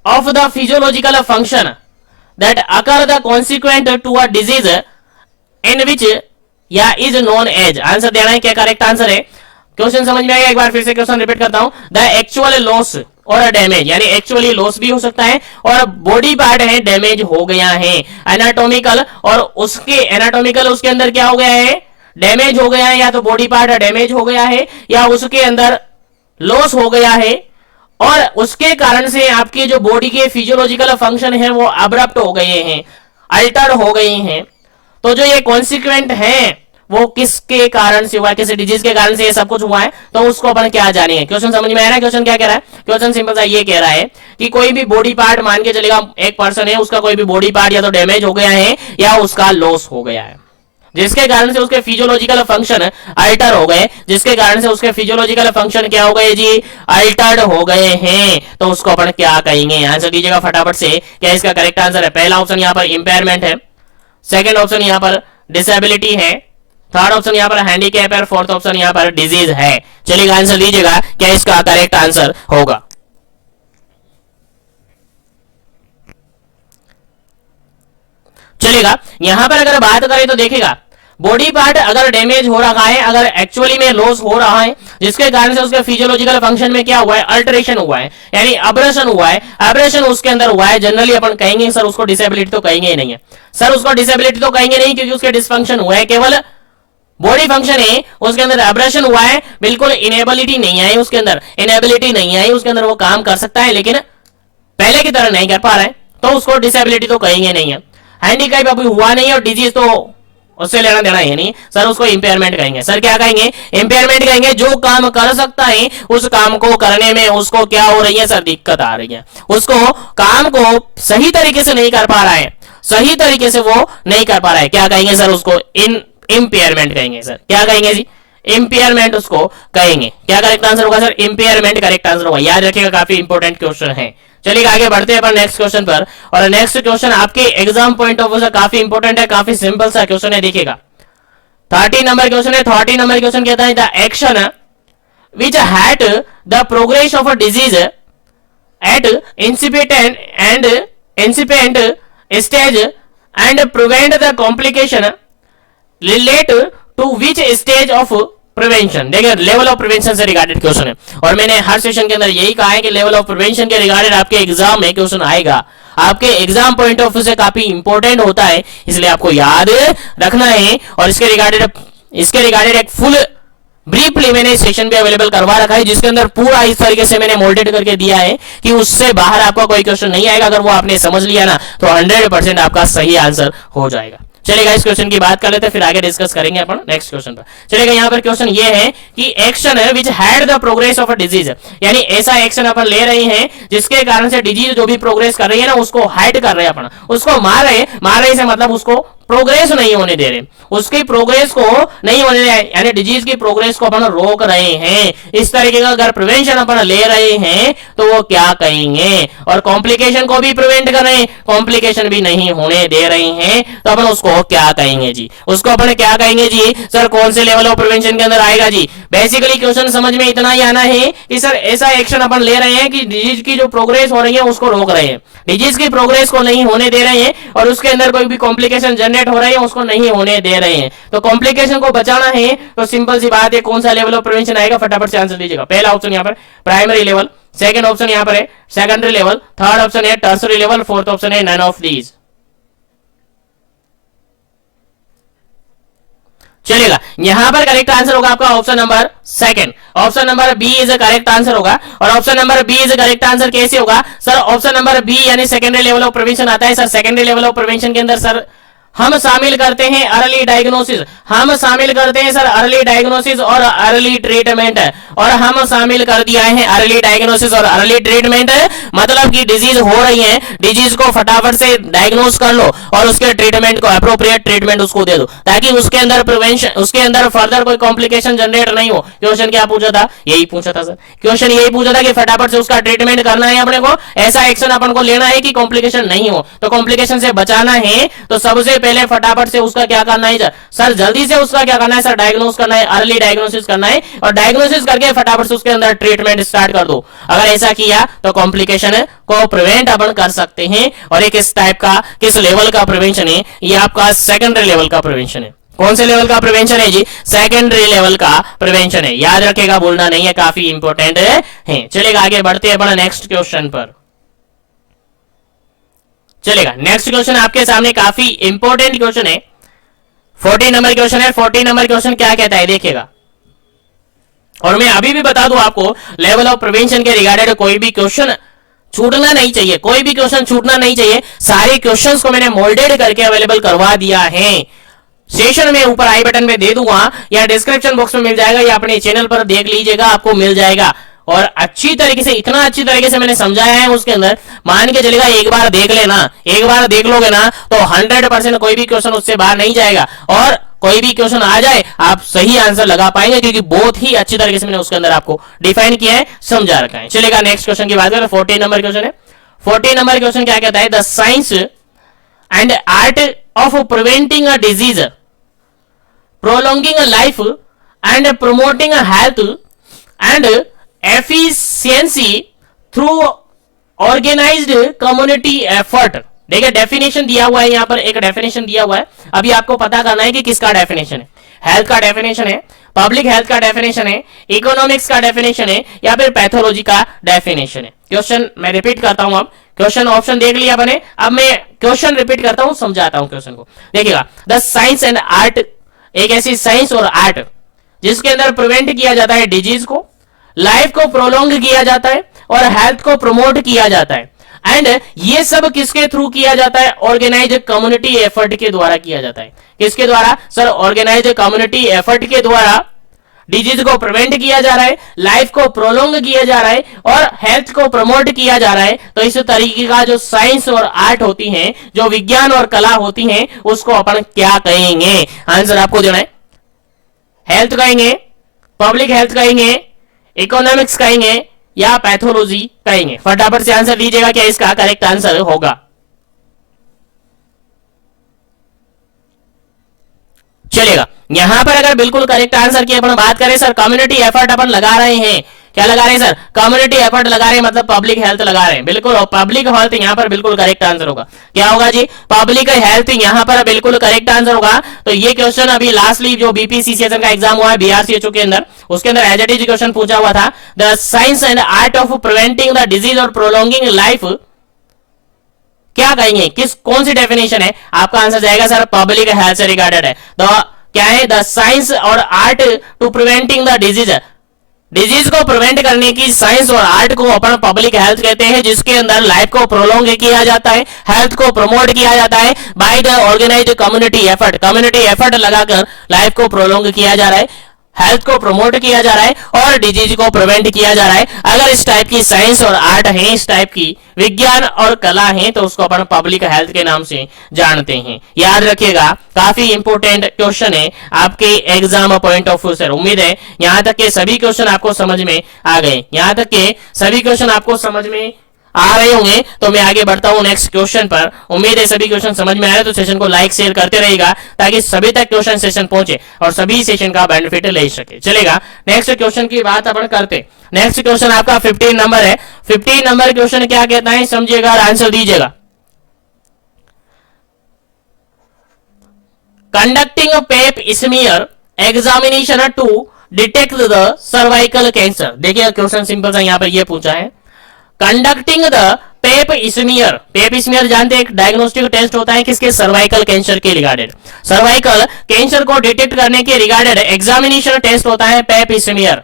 of the physiological function that occur the consequent to a disease in which या is known as, आंसर देना है क्या करेक्ट आंसर है। क्वेश्चन समझ में आएगा, एक बार फिर से क्वेश्चन रिपीट करता हूं। द एक्चुअल लॉस और डैमेज, यानी एक्चुअली लॉस भी हो सकता है और बॉडी पार्ट है डैमेज हो गया है, एनाटॉमिकल और उसके एनाटॉमिकल उसके अंदर क्या हो गया है, डैमेज हो गया है, या तो बॉडी पार्ट डैमेज हो गया है या उसके अंदर लॉस हो गया है और उसके कारण से आपके जो बॉडी के फिजियोलॉजिकल फंक्शन है वो अब्रप्ट हो गए हैं, अल्टर हो गए हैं। तो जो ये कॉन्सिक्वेंट है वो किसके कारण से हुआ है, किसी डिजीज के कारण से ये सब कुछ हुआ है, तो उसको अपन क्या जानेंगे। क्वेश्चन समझ में आ रहा है। क्वेश्चन क्या कह रहा है, क्वेश्चन सिंपल सा ये कह रहा है कि कोई भी बॉडी पार्ट मान के चलेगा, एक पर्सन है उसका कोई भी बॉडी पार्ट या तो डैमेज हो गया है या उसका लॉस हो गया है, जिसके कारण से उसके फिजियोलॉजिकल फंक्शन अल्टर हो गए, जिसके कारण से उसके फिजियोलॉजिकल फंक्शन क्या हो गए जी, अल्टर्ड हो गए हैं, तो उसको अपन क्या कहेंगे। आंसर दीजिएगा फटाफट से, क्या इसका करेक्ट आंसर है। पहला ऑप्शन यहाँ पर इंपेयरमेंट है, सेकंड ऑप्शन यहाँ पर डिसेबिलिटी है, थर्ड ऑप्शन यहाँ पर हैंडीकैप है, फोर्थ ऑप्शन यहाँ पर डिजीज है। चलिए आंसर दीजिएगा, क्या इसका करेक्ट आंसर होगा। चलेगा, यहां पर अगर बात करें तो देखिएगा बॉडी पार्ट अगर डैमेज हो रहा है, अगर एक्चुअली में लॉस हो रहा है, जिसके कारण से उसके फिजियोलॉजिकल फंक्शन में क्या हुआ है, अल्टरेशन हुआ है, यानी अब्रेशन हुआ है, एब्रेशन उसके अंदर हुआ है, जनरली अपन कहेंगे सर उसको डिसेबिलिटी तो कहेंगे ही नहीं है, सर उसको डिसेबिलिटी तो कहेंगे नहीं क्योंकि उसके डिसफंक्शन हुआ है, केवल बॉडी फंक्शन है, उसके अंदर एब्रेशन हुआ है, बिल्कुल इनेबिलिटी नहीं आई उसके अंदर, इनेबिलिटी नहीं आई उसके अंदर, वो काम कर सकता है लेकिन पहले की तरह नहीं कर पा रहा है, तो उसको डिसेबिलिटी तो कहेंगे नहीं है। हैंडीकैप अभी हुआ नहीं और डिजीज तो उससे लेना देना है नहीं, सर उसको इंपेयरमेंट कहेंगे। सर क्या कहेंगे, इंपेयरमेंट कहेंगे। जो काम कर सकता है उस काम को करने में उसको क्या हो रही है सर, दिक्कत आ रही है, उसको काम को सही तरीके से नहीं कर पा रहा है, सही तरीके से वो नहीं कर पा रहा है, क्या कहेंगे सर उसको इंपेयरमेंट कहेंगे। सर क्या कहेंगे जी, इंपेयरमेंट उसको कहेंगे। क्या करेक्ट आंसर होगा सर, इंपेयरमेंट करेक्ट आंसर होगा, याद रखिएगा काफी इंपॉर्टेंट क्वेश्चन है। चलिए आगे बढ़ते हैं अपन नेक्स्ट क्वेश्चन पर, और नेक्स्ट क्वेश्चन आपके एग्जाम पॉइंट ऑफ व्यू से काफी इंपॉर्टेंट है, काफी सिंपल सा क्वेश्चन है, देखिएगा 30 नंबर क्वेश्चन है। 30 नंबर क्वेश्चन कहता है the action which had the progress of a disease eight incipient stage and prevent the complication relate to which stage of prevention. देखिए लेवल ऑफ प्रिवेंशन से regarded question है, और मैंने हर session के अंदर यही कहा है कि लेवल ऑफ प्रिवेंशन के रिगार्डेड आपके एग्जाम में क्वेश्चन आएगा, आपके एग्जाम पॉइंट ऑफ व्यू से काफी इंपॉर्टेंट होता है, इसलिए आपको याद रखना है। और इसके रिगार्डेड एक फुल ब्रीफली मैंने सेशन भी अवेलेबल करवा रखा है, जिसके अंदर पूरा इस तरीके से मैंने मोल्डेड करके दिया है कि उससे बाहर आपका कोई क्वेश्चन नहीं आएगा। अगर वो आपने समझ लिया ना तो 100% आपका सही आंसर हो जाएगा। चलेगा, इस क्वेश्चन की बात कर लेते हैं, फिर आगे डिस्कस करेंगे अपन नेक्स्ट क्वेश्चन पर। चलेगा, यहाँ पर क्वेश्चन ये है कि एक्शन है which had the progress of a disease, यानी ऐसा एक्शन अपन ले रहे हैं जिसके कारण से डिजीज जो भी प्रोग्रेस कर रही है ना उसको हाइड कर रहे हैं अपन, उसको मार रहे से मतलब उसको प्रोग्रेस नहीं होने दे रहे, उसकी प्रोग्रेस को नहीं होने दे, यानी डिजीज की प्रोग्रेस को अपन रोक रहे हैं। इस तरीके का अगर प्रिवेंशन अपन ले रहे हैं तो वो क्या कहेंगे, और कॉम्प्लिकेशन को भी प्रिवेंट कर रहे हैं, कॉम्प्लिकेशन भी नहीं होने दे रहे हैं, तो अपन उसको क्या कहेंगे जी, उसको अपन क्या कहेंगे जी। सर कौन से लेवल ऑफ प्रिवेंशन के अंदर आएगा जी। बेसिकली क्वेश्चन समझ में इतना ही आना है कि सर ऐसा एक्शन अपन ले रहे हैं कि डिजीज की जो प्रोग्रेस हो रही है उसको रोक रहे हैं, डिजीज की प्रोग्रेस को नहीं होने दे रहे हैं, और उसके अंदर कोई भी कॉम्प्लिकेशन जनरेट हो रही है उसको नहीं होने दे रहे हैं। तो कॉम्प्लिकेशन को बचाना है तो सिंपल सी बात है, कौन सा लेवल ऑफ प्रिवेंशन आएगा, फटाफट से आंसर दीजिएगा। पहला ऑप्शन यहाँ पर प्राइमरी लेवल, सेकंड ऑप्शन यहाँ पर है सेकेंडरी लेवल, थर्ड ऑप्शन है टर्सरी लेवल, फोर्थ ऑप्शन है नन ऑफ दीज। चलेगा, यहां पर करेक्ट आंसर होगा आपका option number second, option number B is correct answer होगा। और option number B is correct answer कैसे होगा सर, ऑप्शन नंबर बी यानी सेकेंडरी लेवल ऑफ प्रिवेंशन आता है। Sir secondary level of prevention के अंदर सर हम शामिल करते हैं अर्ली डायग्नोसिस, हम शामिल करते हैं सर अर्ली डायग्नोसिस और अर्ली ट्रीटमेंट, और हम शामिल कर दिया है अर्ली डायग्नोसिस और अर्ली ट्रीटमेंट। मतलब कि डिजीज हो रही है, डिजीज को फटाफट से डायग्नोस कर लो और उसके ट्रीटमेंट को अप्रोप्रिएट ट्रीटमेंट उसको दे दो, ताकि उसके अंदर प्रिवेंशन, उसके अंदर फर्दर कोई कॉम्प्लिकेशन जनरेट नहीं हो। क्वेश्चन क्या पूछा था? यही पूछा था सर, क्वेश्चन यही पूछा था कि फटाफट से उसका ट्रीटमेंट करना है अपने को, ऐसा एक्शन अपन को लेना है कि कॉम्प्लिकेशन नहीं हो। तो कॉम्प्लिकेशन से बचाना है तो सबसे पहले फटाफट से उसका क्या करना है सर? जल्दी से उसका क्या करना है सर? डायग्नोस करना है, अर्ली डायग्नोसिस करना है, और डायग्नोसिस करके फटाफट से उसके अंदर ट्रीटमेंट स्टार्ट कर दो। अगर ऐसा किया तो कॉम्प्लिकेशन को प्रिवेंट अपन कर सकते हैं। और एक इस टाइप का किस लेवल का प्रिवेंशन है? ये आपका सेकेंडरी लेवल का प्रिवेंशन है। कौन से लेवल का प्रिवेंशन है जी? सेकेंडरी लेवल का प्रिवेंशन है। याद रखेगा, भूलना नहीं है, काफी इंपॉर्टेंट है। चलेगा, आगे बढ़ते हैं अपन नेक्स्ट क्वेश्चन पर। चलेगा, नेक्स्ट क्वेश्चन आपके सामने काफी इंपॉर्टेंट क्वेश्चन है, 40 नंबर क्वेश्चन है। 40 नंबर क्वेश्चन क्या कहता है देखिएगा, और मैं अभी भी बता दूं आपको, लेवल ऑफ प्रिवेंशन के रिगार्डेड कोई भी क्वेश्चन छूटना नहीं चाहिए, कोई भी क्वेश्चन छूटना नहीं चाहिए। सारे क्वेश्चंस को मैंने मोल्डेड करके अवेलेबल करवा दिया है। सेशन में ऊपर आई बटन में दे दूंगा या डिस्क्रिप्शन बॉक्स में मिल जाएगा, या अपने चैनल पर देख लीजिएगा, आपको मिल जाएगा। और अच्छी तरीके से, इतना अच्छी तरीके से मैंने समझाया है उसके अंदर, मान के चलेगा एक बार देख लेना, एक बार देख लोगे ना तो 100% कोई भी क्वेश्चन उससे बाहर नहीं जाएगा, और कोई भी क्वेश्चन आ जाए आप सही आंसर लगा पाएंगे, क्योंकि बहुत ही अच्छी तरीके से मैंने उसके अंदर आपको डिफाइन किया है, समझा रखा है। चलेगा, नेक्स्ट क्वेश्चन की बात करें। 40 नंबर क्वेश्चन है। 40 नंबर क्वेश्चन क्या कहता है? The science and art of preventing a disease, prolonging a life and promoting a health and efficiency through organized community effort. देखिए डेफिनेशन दिया हुआ है, यहां पर एक डेफिनेशन दिया हुआ है। अभी आपको पता करना है कि किसका डेफिनेशन है। हेल्थ का डेफिनेशन है, पब्लिक हेल्थ का डेफिनेशन है, इकोनॉमिक्स का डेफिनेशन है, या फिर पैथोलॉजी का डेफिनेशन है। क्वेश्चन मैं रिपीट करता हूं, अब क्वेश्चन ऑप्शन देख लिया बने, अब मैं क्वेश्चन रिपीट करता हूं, समझाता हूं क्वेश्चन को। देखिएगा, द साइंस एंड आर्ट, एक ऐसी साइंस और आर्ट जिसके अंदर प्रिवेंट किया जाता है डिजीज को, लाइफ को प्रोलॉन्ग किया जाता है, और हेल्थ को प्रमोट किया जाता है। एंड ये सब किसके थ्रू किया जाता है? ऑर्गेनाइज्ड कम्युनिटी एफर्ट के द्वारा किया जाता है। किसके द्वारा सर? ऑर्गेनाइज्ड कम्युनिटी एफर्ट के द्वारा डिजीज को प्रिवेंट किया जा रहा है, लाइफ को प्रोलॉन्ग किया जा रहा है, और हेल्थ को प्रमोट किया जा रहा है। तो इस तरीके का जो साइंस और आर्ट होती है, जो विज्ञान और कला होती है, उसको अपन क्या कहेंगे? आंसर आपको देना है। हेल्थ कहेंगे, पब्लिक हेल्थ कहेंगे, इकोनॉमिक्स कहेंगे, या पैथोलॉजी कहेंगे? फटाफट से आंसर दीजिएगा, क्या इसका करेक्ट आंसर होगा? चलेगा, यहां पर अगर बिल्कुल करेक्ट आंसर की अपन बात करें सर, कम्युनिटी एफर्ट अपन लगा रहे हैं। क्या लगा रहे हैं सर? कम्युनिटी एफर्ट लगा रहे हैं, मतलब पब्लिक हेल्थ लगा रहे हैं। बिल्कुल, और पब्लिक हेल्थ यहां पर बिल्कुल करेक्ट आंसर होगा। क्या होगा जी? पब्लिक हेल्थ यहां पर बिल्कुल करेक्ट आंसर होगा। तो ये क्वेश्चन अभी लास्टली जो बीपीसी सेशन का एग्जाम हुआ है बीआरसीएचओ के अंदर, उसके अंदर एज इट इज क्वेश्चन पूछा हुआ था, the science and art of preventing the disease और प्रोलॉन्गिंग लाइफ, क्या कहेंगे? कौन सी डेफिनेशन है? आपका आंसर जाएगा सर पब्लिक हेल्थ से रिगार्डेड है। तो क्या है? द साइंस और art to preventing the disease, disease को प्रिवेंट करने की साइंस और आर्ट को अपन पब्लिक हेल्थ कहते हैं, जिसके अंदर लाइफ को प्रोलॉन्ग किया जाता है, हेल्थ को प्रमोट किया जाता है by the organized community effort. Community effort लगाकर लाइफ को प्रोलॉन्ग किया जा रहा है, हेल्थ को प्रमोट किया जा रहा है, और डिजीज को प्रिवेंट किया जा रहा है। अगर इस टाइप की साइंस और आर्ट है, इस टाइप की विज्ञान और कला है, तो उसको अपन पब्लिक हेल्थ के नाम से जानते हैं। याद रखिएगा, काफी इंपोर्टेंट क्वेश्चन है आपके एग्जाम पॉइंट ऑफ व्यू से। उम्मीद है यहां तक के सभी क्वेश्चन आपको समझ में आ गए, यहां तक के सभी क्वेश्चन आपको समझ में आ रहे होंगे। तो मैं आगे बढ़ता हूं नेक्स्ट क्वेश्चन पर। उम्मीद है सभी क्वेश्चन समझ में आ रहे, तो सेशन को लाइक शेयर करते रहेगा, ताकि सभी तक क्वेश्चन सेशन पहुंचे और सभी सेशन का बेनिफिट ले सके। चलेगा, नेक्स्ट क्वेश्चन की बात अपन करते। नेक्स्ट क्वेश्चन आपका 15 नंबर है। 15 नंबर क्वेश्चन क्या कहता है, समझिएगा और आंसर दीजिएगा। Conducting pap smear examination to detect the cervical cancer. देखिए क्वेश्चन सिंपल सा यहां पर यह पूछा है, conducting the pap smear. Pap smear जानते हैं, एक डायग्नोस्टिक टेस्ट होता है किसके? सर्वाइकल कैंसर के रिगार्डेड। सर्वाइकल कैंसर को डिटेक्ट करने के रिगार्डेड एग्जामिनेशन टेस्ट होता है पेप स्मीयर,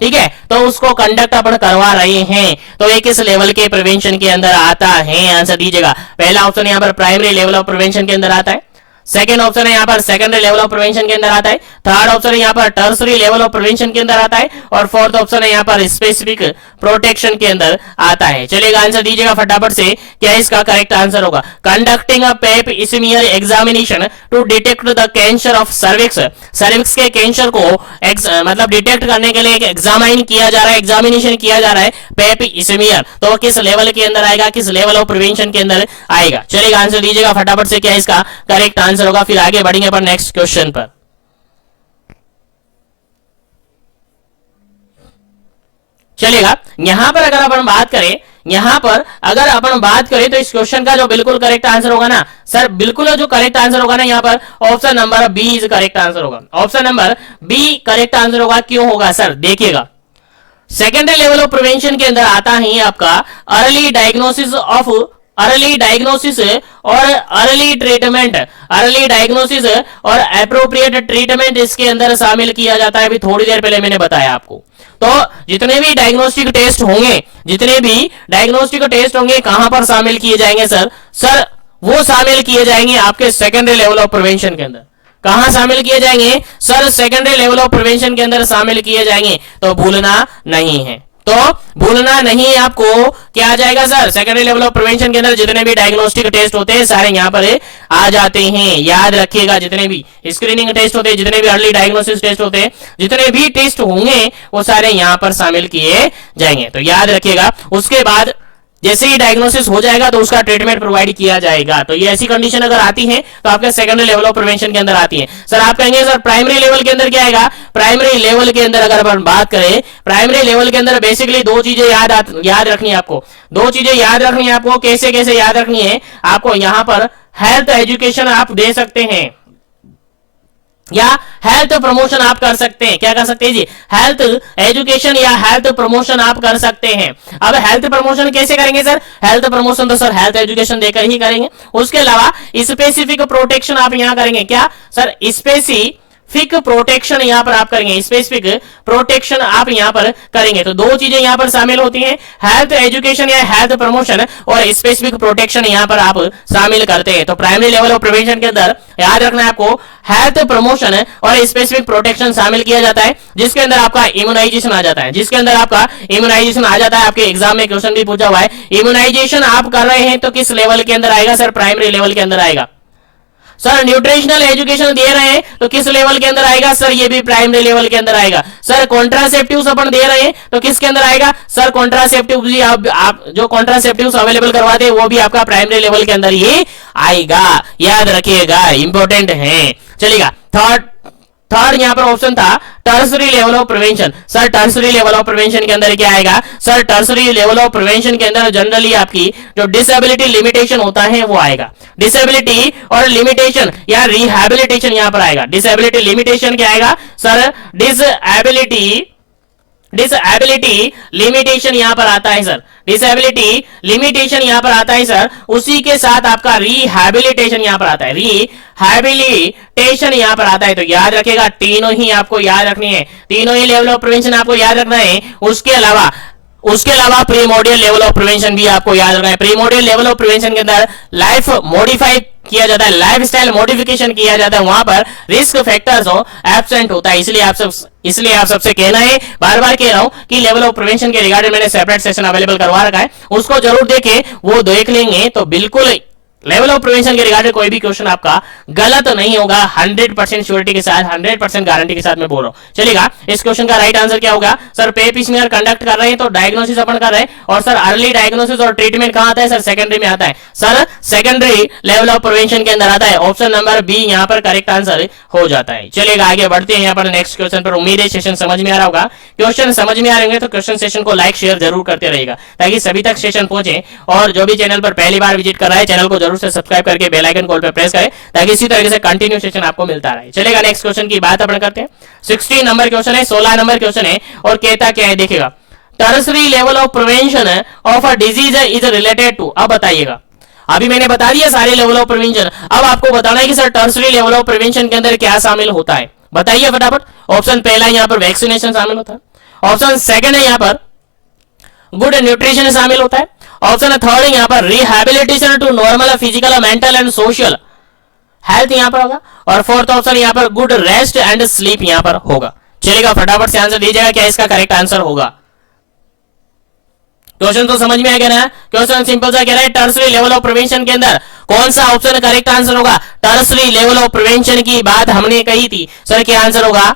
ठीक है? तो उसको कंडक्ट अपन करवा रहे हैं। तो ये किस लेवल के प्रिवेंशन के अंदर आता है? आंसर दीजिएगा। पहला ऑप्शन यहां पर प्राइमरी लेवल ऑफ प्रिवेंशन के अंदर आता है, सेकेंड ऑप्शन है यहाँ पर सेकेंडरी लेवल ऑफ प्रिवेंशन के अंदर आता है, थर्ड ऑप्शन है यहाँ पर टर्सरी लेवल ऑफ प्रिवेंशन के अंदर आता है, और फोर्थ ऑप्शन है यहाँ पर स्पेसिफिक प्रोटेक्शन के अंदर आता है। चलिएगा आंसर दीजिएगा फटाफट से, क्या इसका करेक्ट आंसर होगा। Conducting a pap smear examination to detect the cancer of cervix, cervix के कैंसर को मतलब डिटेक्ट करने के लिए एक एग्जामिन किया जा रहा है, एग्जामिनेशन किया जा रहा है पेप स्मीयर, तो किस लेवल के अंदर आएगा, किस लेवल ऑफ प्रिवेंशन के अंदर आएगा। चलिएगा आंसर दीजिएगा फटाफट से, क्या इसका करेक्ट आंसर होगा। फिर आगे बढ़ेंगे अपन नेक्स्ट क्वेश्चन पर। चलेगा यहां पर अगर अपन बात करें, यहां पर अगर अपन बात करें तो इस क्वेश्चन का जो बिल्कुल करेक्ट आंसर होगा ना सर, बिल्कुल जो करेक्ट आंसर होगा ना यहाँ पर option number B is correct answer होगा। Option number B correct answer होगा। क्यों होगा सर, देखिएगा सेकेंडरी लेवल ऑफ प्रिवेंशन के अंदर आता है आपका early diagnosis of, early diagnosis और अर्ली ट्रीटमेंट, अर्ली डायग्नोसिस और एप्रोप्रिएट ट्रीटमेंट इसके अंदर शामिल किया जाता है। अभी थोड़ी देर पहले मैंने बताया आपको। तो जितने भी डायग्नोस्टिक टेस्ट होंगे, जितने भी डायग्नोस्टिक टेस्ट होंगे कहां पर शामिल किए जाएंगे सर, सर वो शामिल किए जाएंगे आपके सेकेंडरी लेवल ऑफ प्रिवेंशन के अंदर। कहां शामिल किए जाएंगे sir, secondary level of prevention के अंदर शामिल किए जाएंगे। तो भूलना नहीं है, तो भूलना नहीं है आपको, क्या आ जाएगा sir, secondary level of prevention के अंदर जितने भी डायग्नोस्टिक टेस्ट होते हैं सारे यहां पर आ जाते हैं। याद रखिएगा जितने भी स्क्रीनिंग टेस्ट होते हैं, जितने भी अर्ली डायग्नोसिस टेस्ट होते हैं, जितने भी टेस्ट होंगे वो सारे यहां पर शामिल किए जाएंगे। तो याद रखिएगा, उसके बाद जैसे ही डायग्नोसिस हो जाएगा तो उसका ट्रीटमेंट प्रोवाइड किया जाएगा। तो ये ऐसी कंडीशन अगर आती है तो आपके सेकेंडरी लेवल ऑफ प्रिवेंशन के अंदर आती है। सर आप कहेंगे सर प्राइमरी लेवल के अंदर क्या आएगा, प्राइमरी लेवल के अंदर अगर अपन बात करें, प्राइमरी लेवल के अंदर बेसिकली दो चीजें याद रखनी है आपको, दो चीजें याद रखनी है आपको। कैसे कैसे याद रखनी है आपको, यहां पर हेल्थ एजुकेशन आप दे सकते हैं या हेल्थ प्रमोशन आप कर सकते हैं। क्या कर सकते हैं जी, हेल्थ एजुकेशन या हेल्थ प्रमोशन आप कर सकते हैं। अब हेल्थ प्रमोशन कैसे करेंगे सर, हेल्थ प्रमोशन तो सर हेल्थ एजुकेशन देकर ही करेंगे। उसके अलावा स्पेसिफिक प्रोटेक्शन आप यहां करेंगे। क्या सर, स्पेसिफिक प्रोटेक्शन यहां पर आप करेंगे, स्पेसिफिक प्रोटेक्शन आप यहां पर करेंगे। तो दो चीजें यहां पर शामिल होती हैं, हेल्थ एजुकेशन या हेल्थ प्रमोशन और स्पेसिफिक प्रोटेक्शन यहां पर आप शामिल करते हैं। तो प्राइमरी लेवल ऑफ प्रिवेंशन के अंदर याद रखना है आपको, हेल्थ प्रमोशन और स्पेसिफिक प्रोटेक्शन शामिल किया जाता है, जिसके अंदर आपका इम्यूनाइजेशन आ जाता है, जिसके अंदर आपका इम्यूनाइजेशन आ जाता है। आपके एग्जाम में क्वेश्चन भी पूछा हुआ है, इम्यूनाइजेशन आप कर रहे हैं तो किस लेवल के अंदर आएगा सर, प्राइमरी लेवल के अंदर आएगा। सर न्यूट्रिशनल एजुकेशन दे रहे हैं तो किस लेवल के अंदर आएगा सर, ये भी प्राइमरी लेवल के अंदर आएगा। सर कॉन्ट्रासेप्टिव्स अपन दे रहे हैं तो किसके अंदर आएगा सर, कॉन्ट्रासेप्टिव भी आप जो कॉन्ट्रासेप्टिव्स अवेलेबल करवाते हैं वो भी आपका प्राइमरी लेवल के अंदर ही आएगा। याद रखिएगा, इंपॉर्टेंट है। चलिएगा थर्ड यहां पर ऑप्शन था tertiary level of prevention. Sir tertiary level of prevention के अंदर क्या आएगा sir, tertiary level of prevention के अंदर जनरली आपकी जो डिसेबिलिटी लिमिटेशन होता है वो आएगा। डिसेबिलिटी और लिमिटेशन या रिहैबिलिटेशन यहां पर आएगा। डिसेबिलिटी लिमिटेशन क्या आएगा सर, डिसेबिलिटी लिमिटेशन यहां पर आता है सर, डिसेबिलिटी लिमिटेशन यहां पर आता है सर। उसी के साथ आपका रिहैबिलिटेशन यहां पर आता है, रिहैबिलिटेशन यहां पर आता है। तो याद रखिएगा, तीनों ही आपको याद रखनी है, तीनों ही लेवल ऑफ प्रिवेंशन आपको याद रखना है। उसके अलावा प्रीमोडियल लेवल ऑफ प्रिवेंशन भी आपको याद रखना है। प्रीमोडियल लेवल ऑफ प्रिवेंशन के अंदर लाइफ मॉडिफाई किया जाता है, लाइफस्टाइल मॉडिफिकेशन किया जाता है, वहां पर रिस्क फैक्टर्स एब्सेंट होता है। इसलिए आप सबसे कहना है, बार बार कह रहा हूं कि लेवल ऑफ प्रिवेंशन के रिगार्डिंग मैंने सेपरेट सेशन अवेलेबल करवा रखा है, उसको जरूर देखें, वो देख लेंगे तो बिल्कुल लेवल ऑफ प्रिवेंशन के रिगार्डिंग कोई भी क्वेश्चन आपका गलत नहीं होगा। 100% श्योरिटी के साथ, 100% गारंटी के साथ मैं बोल रहा हूं। चलेगा, इस क्वेश्चन का राइट आंसर क्या होगा सर, पेप स्मीयर कंडक्ट कर रहे हैं तो डायग्नोसिस अपन कर रहे हैं, और सर अर्ली डायग्नोसिस और ट्रीटमेंट कहां आता है सर, सेकेंडरी में आता है sir, secondary level of prevention के अंदर आता है। ऑप्शन नंबर बी यहां पर करेक्ट आंसर हो जाता है। चलेगा, आगे बढ़ते हैं यहाँ पर नेक्स्ट क्वेश्चन पर। उम्मीद है सेशन समझ में आ रहा होगा। क्वेश्चन समझ में आ रहे तो क्वेश्चन सेशन को लाइक शेयर जरूर करते रहेगा ताकि सभी तक सेशन पहुंचे, और जो भी चैनल पर पहली बार विजिट कर रहा है चैनल को जरूर से सब्सक्राइब करके बेल आइकन कॉल पे प्रेस करें ताकि इसी तरीके से कंटिन्यू सेशन आपको मिलता रहे। चलेगा, नेक्स्ट क्वेश्चन की बात अपन करते हैं। 16 नंबर क्वेश्चन है, 16 नंबर क्वेश्चन है, और कहता क्या है देखिएगा, tertiary level of prevention of a disease is related to. अब बताइएगा, अभी मैंने बता दिया सारे लेवल ऑफ प्रिवेंशन, अब आपको बताना है कि sir tertiary level of prevention के अंदर क्या शामिल होता है, बताइए फटाफट। ऑप्शन पहला यहाँ पर वैक्सीनेशन शामिल होता है, ऑप्शन सेकंड है यहाँ पर गुड न्यूट्रिशन शामिल होता है, ऑप्शन थर्ड है यहाँ पर rehabilitation to normal physical mental and social health यहां पर होगा, और फोर्थ ऑप्शन यहां पर गुड रेस्ट एंड स्लीप यहां पर होगा। चलेगा, फटाफट से आंसर दीजिएगा क्या इसका करेक्ट आंसर होगा। क्वेश्चन तो समझ में आ गया ना। क्वेश्चन सिंपल सा कह रहा है टर्सरी लेवल ऑफ प्रिवेंशन के अंदर कौन सा ऑप्शन करेक्ट आंसर होगा। टर्सरी लेवल ऑफ प्रिवेंशन की बात हमने कही थी सर, क्या आंसर होगा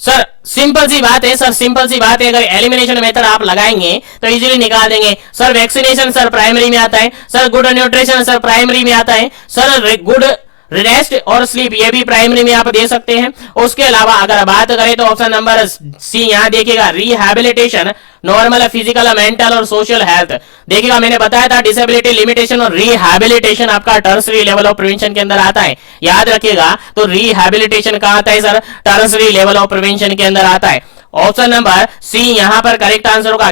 सर? सिंपल सी बात है सर, सिंपल सी बात है। अगर एलिमिनेशन मेथड आप लगाएंगे तो इजीली निकाल देंगे सर। वैक्सीनेशन सर प्राइमरी में आता है sir, good nutrition sir primary में आता है सर, गुड रेस्ट और स्लीप ये भी प्राइमरी में आप दे सकते हैं। उसके अलावा अगर बात करें तो ऑप्शन नंबर सी यहां देखिएगा, रिहैबिलिटेशन, नॉर्मल फिजिकल मेंटल और सोशल हेल्थ। देखिएगा मैंने बताया था डिसेबिलिटी लिमिटेशन और रिहैबिलिटेशन आपका टर्सरी लेवल ऑफ प्रिवेंशन के अंदर आता है, याद रखिएगा। तो रिहैबिलिटेशन कहां आता है sir? Tertiary level of prevention के अंदर आता है। ऑप्शन नंबर सी यहां पर करेक्ट आंसर होगा।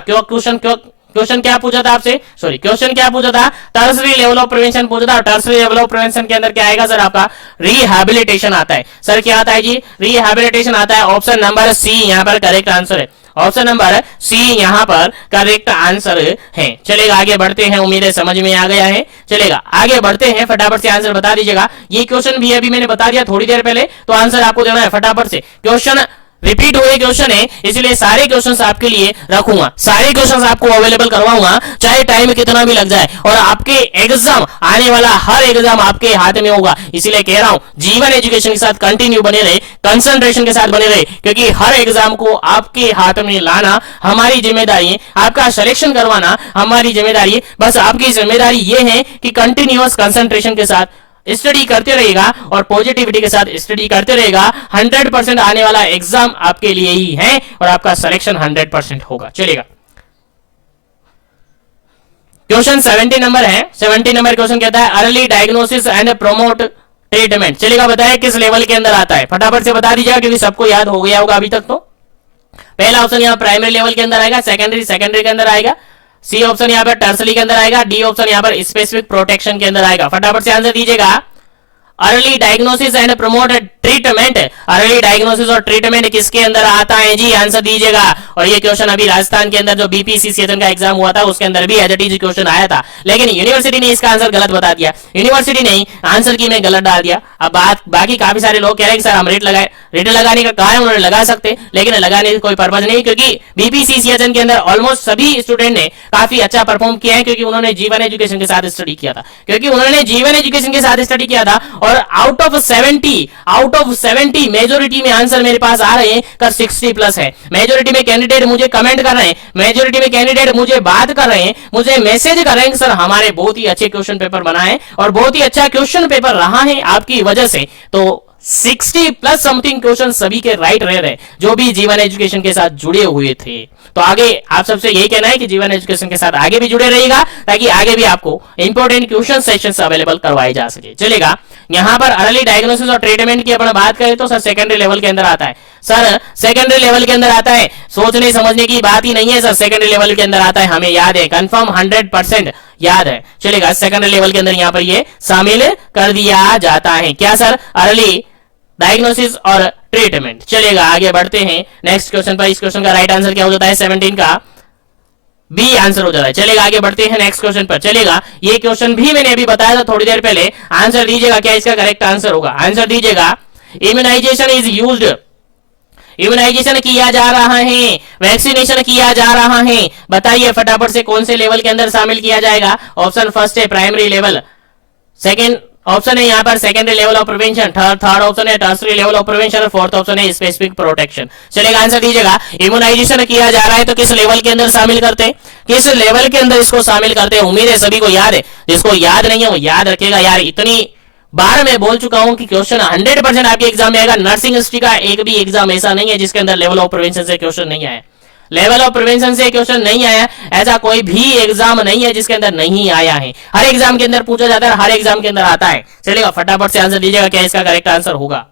क्वेश्चन क्या पूछा था आपसे, सॉरी क्वेश्चन क्या पूछा था? टर्सरी लेवल ऑफ प्रिवेंशन पूछा था। टर्सरी लेवल ऑफ प्रिवेंशन के अंदर क्या आएगा सर? आपका रिहैबिलिटेशन आता है। सर क्या आता है जी? रिहैबिलिटेशन आता है। ऑप्शन नंबर सी यहां पर करेक्ट आंसर है। ऑप्शन नंबर सी यहां पर करेक्ट आंसर है। चलेगा, आगे बढ़ते हैं। उम्मीद है समझ में आ गया है। चलेगा, आगे बढ़ते हैं। फटाफट से आंसर बता दीजिएगा। ये क्वेश्चन भी अभी मैंने बता दिया थोड़ी देर पहले, तो आंसर आपको देना है फटाफट से। क्वेश्चन रिपीट हुए क्वेश्चन है, इसलिए सारे क्वेश्चंस आपके लिए रखूंगा, सारे क्वेश्चंस आपको अवेलेबल करवाऊंगा, चाहे टाइम कितना भी लग जाए। और आपके एग्जाम आने वाला हर एग्जाम आपके हाथ में होगा, इसलिए कह रहा हूं जीवन एजुकेशन के साथ कंटिन्यू बने रहे, कंसंट्रेशन के साथ बने रहे, क्योंकि हर एग्जाम को आपके हाथ में लाना हमारी जिम्मेदारी है, आपका सिलेक्शन करवाना हमारी जिम्मेदारी है। बस आपकी जिम्मेदारी यह है कि कंटिन्यूअस कंसंट्रेशन के साथ स्टडी करते रहेगा और पॉजिटिविटी के साथ स्टडी करते रहेगा। 100% आने वाला एग्जाम आपके लिए ही है और आपका सिलेक्शन 100% होगा। चलेगा, क्वेश्चन 70 नंबर है। 70 नंबर क्वेश्चन कहता है early diagnosis and promote treatment. चलेगा, बताया किस लेवल के अंदर आता है, फटाफट से बता दीजिएगा क्योंकि सबको याद हो गया होगा अभी तक। तो पहला ऑप्शन यहाँ प्राइमरी लेवल के अंदर आएगा, सेकेंडरी के अंदर आएगा, सी ऑप्शन यहाँ पर टर्सरी के अंदर आएगा, डी ऑप्शन यहाँ पर स्पेसिफिक प्रोटेक्शन के अंदर आएगा। फटाफट से आंसर दीजिएगा। Early diagnosis and promote treatment, early diagnosis और ट्रीटमेंट किसके अंदर आता है जी? आंसर दीजिएगा। और ये क्वेश्चन अभी राजस्थान के अंदर जो बीपीसीसीएचएन का एग्जाम हुआ था उसके अंदर भी एज इट इज क्वेश्चन आया था, लेकिन यूनिवर्सिटी ने इसका आंसर गलत बता दिया। यूनिवर्सिटी ने आंसर की में गलत डाल दिया। अब बात बाकी काफी सारे लोग कह रहे हैं कि सर हम रेट लगाए, रेट लगाने का कहा है उन्होंने, लगा सकते, लेकिन लगाने का कोई पर्पज नहीं, क्योंकि बीपीसीसीएचएन के अंदर ऑलमोस्ट सभी स्टूडेंट ने काफी अच्छा परफॉर्म किया है, क्योंकि उन्होंने जीवन एजुकेशन के साथ स्टडी किया था, और आउट ऑफ 70 मेजोरिटी में आंसर मेरे पास आ रहे हैं कर 60 प्लस है। मेजोरिटी में कैंडिडेट मुझे कमेंट कर रहे हैं, मेजोरिटी में कैंडिडेट मुझे बात कर रहे हैं, मुझे मैसेज कर रहे हैं सर हमारे बहुत ही अच्छे क्वेश्चन पेपर बनाए और बहुत ही अच्छा क्वेश्चन पेपर रहा है आपकी वजह से। तो 60 प्लस समथिंग क्वेश्चन सभी के राइट रह रहे जो भी जीवन एजुकेशन के साथ जुड़े हुए थे। तो आगे आप सबसे यही कहना है कि जीवन एजुकेशन के साथ आगे भी जुड़े रहिएगा, ताकि आगे भी आपको इंपॉर्टेंट क्वेश्चन सेशंस अवेलेबल करवाए जा सके। चलेगा, यहां पर अर्ली डायग्नोसिस और ट्रीटमेंट की अपन बात करें तो सर सेकेंडरी लेवल के अंदर आता है। सर सेकेंडरी लेवल के अंदर आता है, सोचने समझने की बात ही नहीं है सर, सेकेंडरी लेवल के अंदर आता है, हमें याद है, कंफर्म 100% याद है। चलेगा, सेकेंडरी लेवल के अंदर यहां पर ये शामिल कर दिया जाता है। क्या सर? अर्ली डायग्नोसिस और ट्रीटमेंट। चलेगा, आगे बढ़ते हैं नेक्स्ट क्वेश्चन पर। इस क्वेश्चन का राइट आंसर क्या हो जाता है? 17 का बी आंसर हो जाता है। चलेगा, आगे बढ़ते हैं नेक्स्ट क्वेश्चन पर। चलेगा, ये क्वेश्चन भी मैंने अभी बताया था थोड़ी देर पहले, आंसर दीजिएगा क्या इसका करेक्ट आंसर होगा। आंसर दीजिएगा। इम्यूनाइजेशन इज यूज्ड, इम्यूनाइजेशन किया जा रहा है, वैक्सीनेशन किया जा रहा है, बताइए फटाफट से कौन से लेवल के अंदर शामिल किया जाएगा। ऑप्शन फर्स्ट है प्राइमरी लेवल, सेकेंड ऑप्शन है यहाँ पर secondary level of prevention, third option है टर्सरी लेवल ऑफ प्रिवेंशन और फोर्थ ऑप्शन है स्पेसिफिक प्रोटेक्शन। चलेगा, आंसर दीजिएगा। इम्यूनाइजेशन किया जा रहा है तो किस लेवल के अंदर शामिल करते हैं, किस लेवल के अंदर इसको शामिल करते हैं? उम्मीद है सभी को याद है, जिसको याद नहीं है वो याद रखेगा। यार इतनी बार मैं बोल चुका हूं कि क्वेश्चन 100% आपके एग्जाम में आएगा। नर्सिंग हिस्ट्री का एक भी एग्जाम ऐसा नहीं है जिसके अंदर लेवल ऑफ प्रिवेंशन से क्वेश्चन नहीं आया, लेवल ऑफ प्रिवेंशन से क्वेश्चन नहीं आया, ऐसा कोई भी एग्जाम नहीं है जिसके अंदर नहीं आया है। हर एग्जाम के अंदर पूछा जाता है, हर एग्जाम के अंदर आता है। चलेगा, फटाफट से आंसर दीजिएगा क्या इसका करेक्ट आंसर होगा।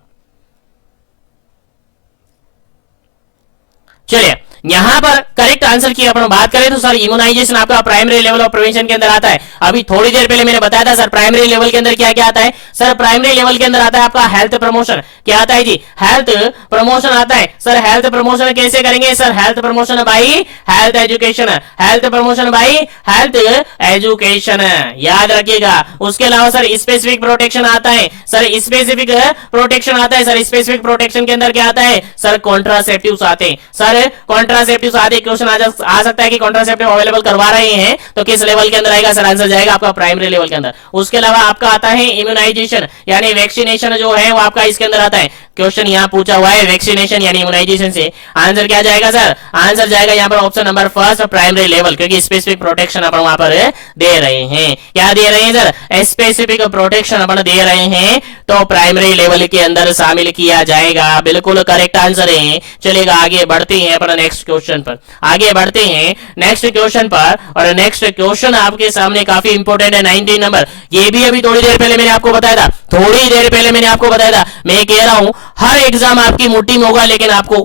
चलिए, यहां पर करेक्ट आंसर की अपन बात करें तो सर इम्यूनाइजेशन आपका प्राइमरी लेवल ऑफ प्रिवेंशन के अंदर आता है। अभी थोड़ी देर पहले मैंने बताया था सर प्राइमरी लेवल के अंदर क्या क्या आता है। सर प्राइमरी लेवल के अंदर आता है आपका हेल्थ प्रमोशन। क्या आता है जी? हेल्थ प्रमोशन आता है। सर हेल्थ प्रमोशन कैसे करेंगे? Sir health promotion by health education, health promotion by health education, याद रखिएगा। उसके अलावा सर स्पेसिफिक प्रोटेक्शन आता है। सर स्पेसिफिक प्रोटेक्शन आता है। सर स्पेसिफिक प्रोटेक्शन के अंदर क्या आता है? सर कॉन्ट्रासेप्टिव्स आते हैं। सर कॉन्ट्रासेप्टिव्स आते, क्वेश्चन आ सकता है कि कॉन्ट्रासेप्टिव अवेलेबल करवा रहे हैं तो किस लेवल के अंदर आएगा? सर आंसर जाएगा आपका प्राइमरी लेवल के अंदर। उसके अलावा आपका आता है इम्यूनाइजेशन यानी वैक्सीनेशन जो है वो आपका इसके अंदर आता है। क्वेश्चन यहां पूछा हुआ है वैक्सीनेशन यानी इम्यूनाइजेशन से, आंसर क्या जाएगा सर? आंसर जाएगा यहां पर option number first primary level, क्योंकि स्पेसिफिक प्रोटेक्शन अपन वहां पर दे रहे हैं। क्या दे रहे हैं सर? स्पेसिफिक प्रोटेक्शन अपन दे रहे हैं तो प्राइमरी लेवल के अंदर शामिल किया जाएगा। बिल्कुल करेक्ट आंसर है। चलेगा आगे बढ़ते हैं अपन नेक्स्ट क्वेश्चन पर, आगे बढ़ते हैं नेक्स्ट क्वेश्चन पर। और नेक्स्ट क्वेश्चन आपके सामने काफी इंपॉर्टेंट है 19 नंबर। ये भी अभी थोड़ी देर पहले मैंने आपको बताया था, थोड़ी देर पहले मैंने आपको बताया था। मैं कह रहा हूं हर एग्जाम आपकी मुट्ठी में होगा, लेकिन आपको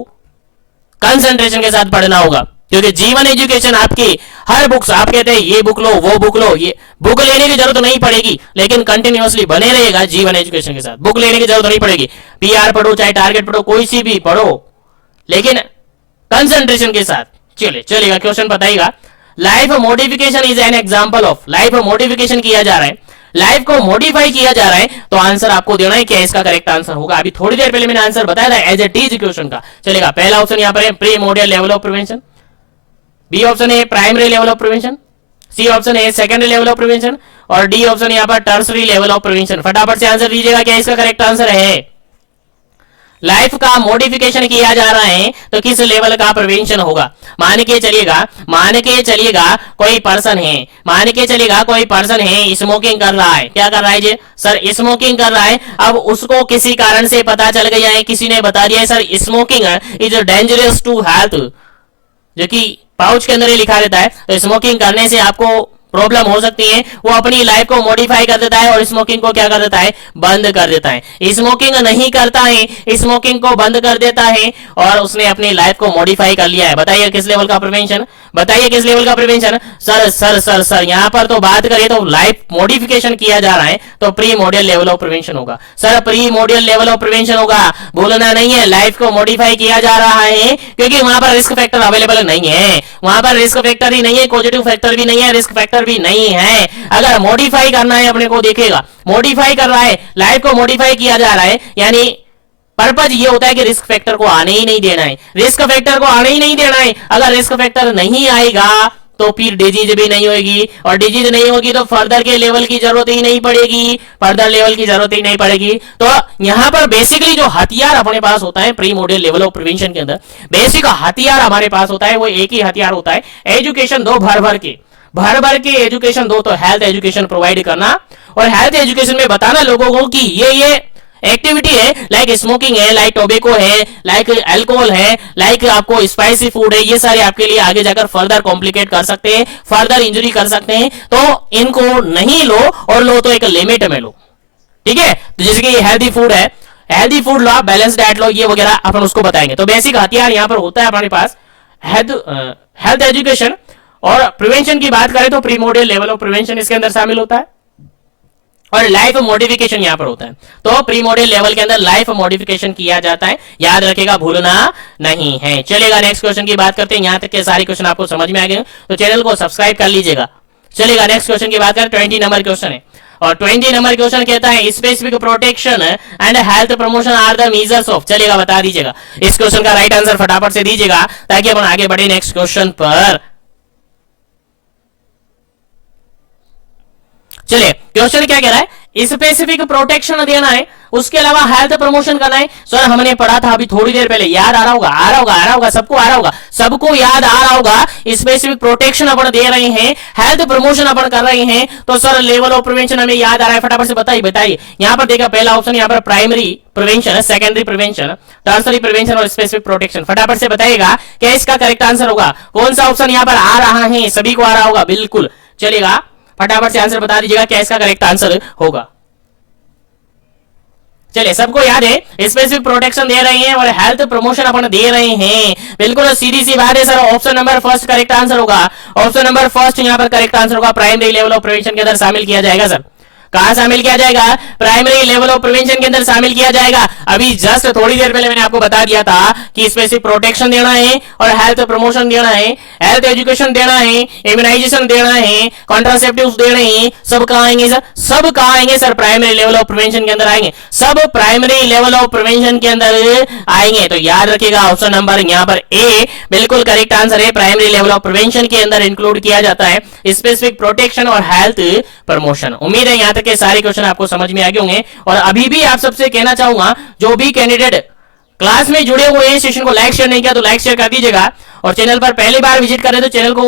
कंसंट्रेशन के साथ पढ़ना होगा, क्योंकि जीवन एजुकेशन आपकी हर बुक्स, आप कहते हैं ये बुक लो वो बुक लो, ये बुक लेने की जरूरत नहीं पड़ेगी, लेकिन कंटिन्यूअसली बने रहेगा जीवन एजुकेशन के साथ। बुक लेने की जरूरत नहीं पड़ेगी, पीआर पढ़ो चाहे टारगेट पढ़ो, कोई सी भी पढ़ो, लेकिन कंसंट्रेशन के साथ चलेगा। क्वेश्चन बताइएगा, life modification is an example of, life modification किया जा रहा है, लाइफ को मॉडिफाई किया जा रहा है, तो आंसर आपको देना है क्या इसका करेक्ट आंसर होगा। अभी थोड़ी देर पहले मैंने आंसर बताया था एज इट इज क्वेश्चन का। चलेगा, पहला ऑप्शन यहां पर है primordial level of prevention, B option है primary level of prevention, C option है सेकेंडरी लेवल ऑफ प्रिवेंशन, और डी ऑप्शन यहां पर टर्सरी लेवल ऑफ प्रिवेंशन। फटाफट से आंसर दीजिएगा क्या इसका करेक्ट आंसर है। लाइफ का मॉडिफिकेशन किया जा रहा है तो किस लेवल का प्रिवेंशन होगा। मान के चलिएगा कोई पर्सन है, मान के चलिएगा कोई पर्सन है स्मोकिंग कर रहा है। क्या कर रहा है जी? सर स्मोकिंग कर रहा है। अब उसको किसी कारण से पता चल गया है, किसी ने बता दिया है sir smoking is dangerous to health, जो कि पाउच के अंदर ही लिखा रहता है, तो स्मोकिंग करने से आपको प्रॉब्लम हो सकती है। वो अपनी लाइफ को मॉडिफाई कर देता है और स्मोकिंग को क्या कर देता है? बंद कर देता है। स्मोकिंग नहीं करता है, स्मोकिंग को बंद कर देता है और उसने अपनी लाइफ को मॉडिफाई कर लिया है। बताइए किस लेवल का प्रिवेंशन, बताइए किस लेवल का prevention. Sir sir sir sir यहां पर तो बात करें तो लाइफ मॉडिफिकेशन किया जा रहा है तो primordial level of prevention होगा। Sir primordial level of prevention होगा, बोलना नहीं है। लाइफ को मॉडिफाई किया जा रहा है क्योंकि वहां पर रिस्क फैक्टर अवेलेबल नहीं है, वहां पर रिस्क फैक्टर ही नहीं है, पॉजिटिव फैक्टर भी नहीं है, रिस्क फैक्टर भी नहीं है। अगर मॉडिफाई करना है अपने को, देखिएगा मॉडिफाई कर रहा है, लाइफ को मॉडिफाई किया जा रहा है, यानी पर्पज ये होता है कि रिस्क फैक्टर को आने ही नहीं देना है, रिस्क फैक्टर को आने ही नहीं देना है। अगर रिस्क फैक्टर नहीं आएगा तो फिर डिजीज भी नहीं होगी, और डिजीज नहीं होगी तो फर्दर के लेवल की जरूरत ही नहीं पड़ेगी, फर्दर लेवल की जरूरत ही नहीं पड़ेगी। तो यहां पर बेसिकली जो हथियार अपने पास होता है प्री मॉडियल लेवल ऑफ प्रिवेंशन के अंदर, बेसिक हथियार हमारे पास होता है, वो एक ही हथियार होता है, एजुकेशन दो भर भर के एजुकेशन दो, तो हेल्थ एजुकेशन प्रोवाइड करना, और हेल्थ एजुकेशन में बताना लोगों को कि ये एक्टिविटी है, लाइक स्मोकिंग है, लाइक टोबैको है, लाइक अल्कोहल है, लाइक आपको स्पाइसी फूड है, ये सारे आपके लिए आगे जाकर फर्दर कॉम्प्लिकेट कर सकते हैं, फर्दर इंजरी कर सकते हैं, तो इनको नहीं लो, और लो तो एक लिमिट में लो, ठीक है। तो जैसे कि हेल्दी फूड है, हेल्दी फूड लो, बैलेंस डाइट लो, ये वगैरह अपन उसको बताएंगे। तो बेसिक हथियार यहां पर होता है हमारे पास हेल्थ एजुकेशन। और प्रिवेंशन की बात करें तो primordial level of prevention इसके अंदर शामिल होता है, और लाइफ मॉडिफिकेशन यहां पर होता है। तो प्री मॉडियल लेवल के अंदर लाइफ मॉडिफिकेशन किया जाता है, याद रखेगा, भूलना नहीं है। चलेगा, नेक्स्ट क्वेश्चन की बात करते हैं। यहां तक के सारे क्वेश्चन आपको समझ में आ गए तो चैनल को सब्सक्राइब कर लीजिएगा। चलेगा, नेक्स्ट क्वेश्चन की बात करें, 20 नंबर क्वेश्चन है, और 20 नंबर क्वेश्चन कहता है specific protection and health promotion are the measures of. चलेगा, बता दीजिएगा इस क्वेश्चन का राइट आंसर फटाफट से दीजिएगा ताकि अपन आगे बढ़े नेक्स्ट क्वेश्चन पर। चलिए, क्वेश्चन क्या कह रहा है? स्पेसिफिक प्रोटेक्शन देना है, उसके अलावा हेल्थ प्रमोशन करना है। सर हमने पढ़ा था अभी थोड़ी देर पहले, याद आ रहा होगा, सबको आ रहा होगा, सबको याद आ रहा होगा। स्पेसिफिक प्रोटेक्शन अपन दे रहे हैं, हेल्थ प्रमोशन अपन कर रहे हैं, तो सर लेवल ऑफ प्रिवेंशन हमें याद आ रहा है। फटाफट से बताइए। यहां पर देखा पहला ऑप्शन यहां पर primary prevention, secondary prevention, tertiary prevention और स्पेसिफिक प्रोटेक्शन। फटाफट से बताइएगा क्या इसका करेक्ट आंसर होगा। कौन सा ऑप्शन यहां पर आ रहा है? सभी को आ रहा होगा, बिल्कुल। चलेगा, फटाफट से आंसर बता दीजिएगा क्या इसका करेक्ट आंसर होगा। चलिए, सबको याद है स्पेसिफिक प्रोटेक्शन दे रहे हैं और हेल्थ प्रमोशन अपन दे रहे हैं। बिल्कुल सीधी सी बात है sir, option number first correct answer होगा। ऑप्शन नंबर फर्स्ट यहाँ पर करेक्ट आंसर होगा, प्राइमरी लेवल ऑफ प्रिवेंशन के अंदर शामिल किया जाएगा सर। कहां शामिल किया जाएगा? प्राइमरी लेवल ऑफ प्रिवेंशन के अंदर शामिल किया जाएगा। अभी जस्ट थोड़ी देर पहले मैंने आपको बता दिया था कि स्पेसिफिक प्रोटेक्शन देना है और हेल्थ प्रमोशन देना है, हेल्थ एजुकेशन देना है, इम्यूनाइजेशन देना है, कॉन्ट्रासेप्टिव्स देने हैं। सब कहां आएंगे सर? सब कहां आएंगे sir? Primary level of prevention के अंदर आएंगे। सब प्राइमरी लेवल ऑफ प्रिवेंशन के अंदर आएंगे। तो याद रखिएगा ऑप्शन नंबर यहाँ पर ए बिल्कुल करेक्ट आंसर है। प्राइमरी लेवल ऑफ प्रिवेंशन के अंदर इंक्लूड किया जाता है स्पेसिफिक प्रोटेक्शन और हेल्थ प्रमोशन। उम्मीद है यहाँ तक के सारे क्वेश्चन आपको समझ में आ गए होंगे। और अभी भी आप सबसे कहना चाहूंगा, जो भी कैंडिडेट क्लास में जुड़े हुए हैं, सेशन को लाइक शेयर नहीं किया तो लाइक शेयर कर दीजिएगा, और चैनल पर पहली बार विजिट करें तो चैनल को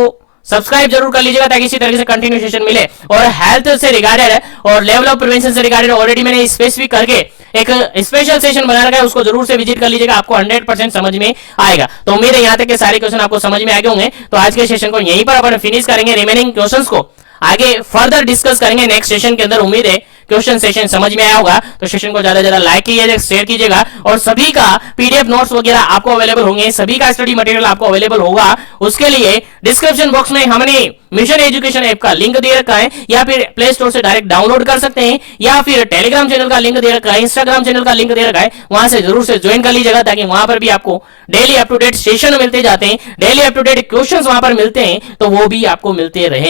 सब्सक्राइब जरूर कर लीजिएगा ताकि इसी तरीके से कंटिन्यू सेशन मिले। और हेल्थ से रिगार्डेड और लेवल ऑफ प्रिवेंशन से रिगार्डेड ऑलरेडी मैंने स्पेसिफिक करके एक स्पेशल सेशन बना रखा है, उसको जरूर से विजिट कर लीजिएगा, आपको 100% समझ में आएगा। तो उम्मीद है यहाँ तक के सारे क्वेश्चन आपको समझ में आ गए होंगे। तो आज के सेशन को यहीं पर अपन फिनिश करेंगे, रिमेनिंग क्वेश्चंस को आगे फर्दर डिस्कस करेंगे नेक्स्ट सेशन के अंदर। उम्मीद है क्वेश्चन सेशन समझ में आया होगा। तो सेशन को ज्यादा लाइक कीजिएगा, शेयर कीजिएगा, और सभी का पीडीएफ नोट्स वगैरह आपको अवेलेबल होंगे, सभी का स्टडी मटेरियल आपको अवेलेबल होगा। उसके लिए डिस्क्रिप्शन बॉक्स में हमने मिशन एजुकेशन ऐप का लिंक दे रखा है, या फिर प्ले स्टोर से डायरेक्ट डाउनलोड कर सकते हैं, या फिर टेलीग्राम चैनल का लिंक दे रखा है, इंस्टाग्राम चैनल का लिंक दे रखा है, वहां से जरूर से ज्वाइन कर लीजिएगा ताकि वहां पर भी आपको daily up to date session मिलते जाते हैं, daily up to date questions वहां पर मिलते हैं, तो वो भी आपको मिलते रहे।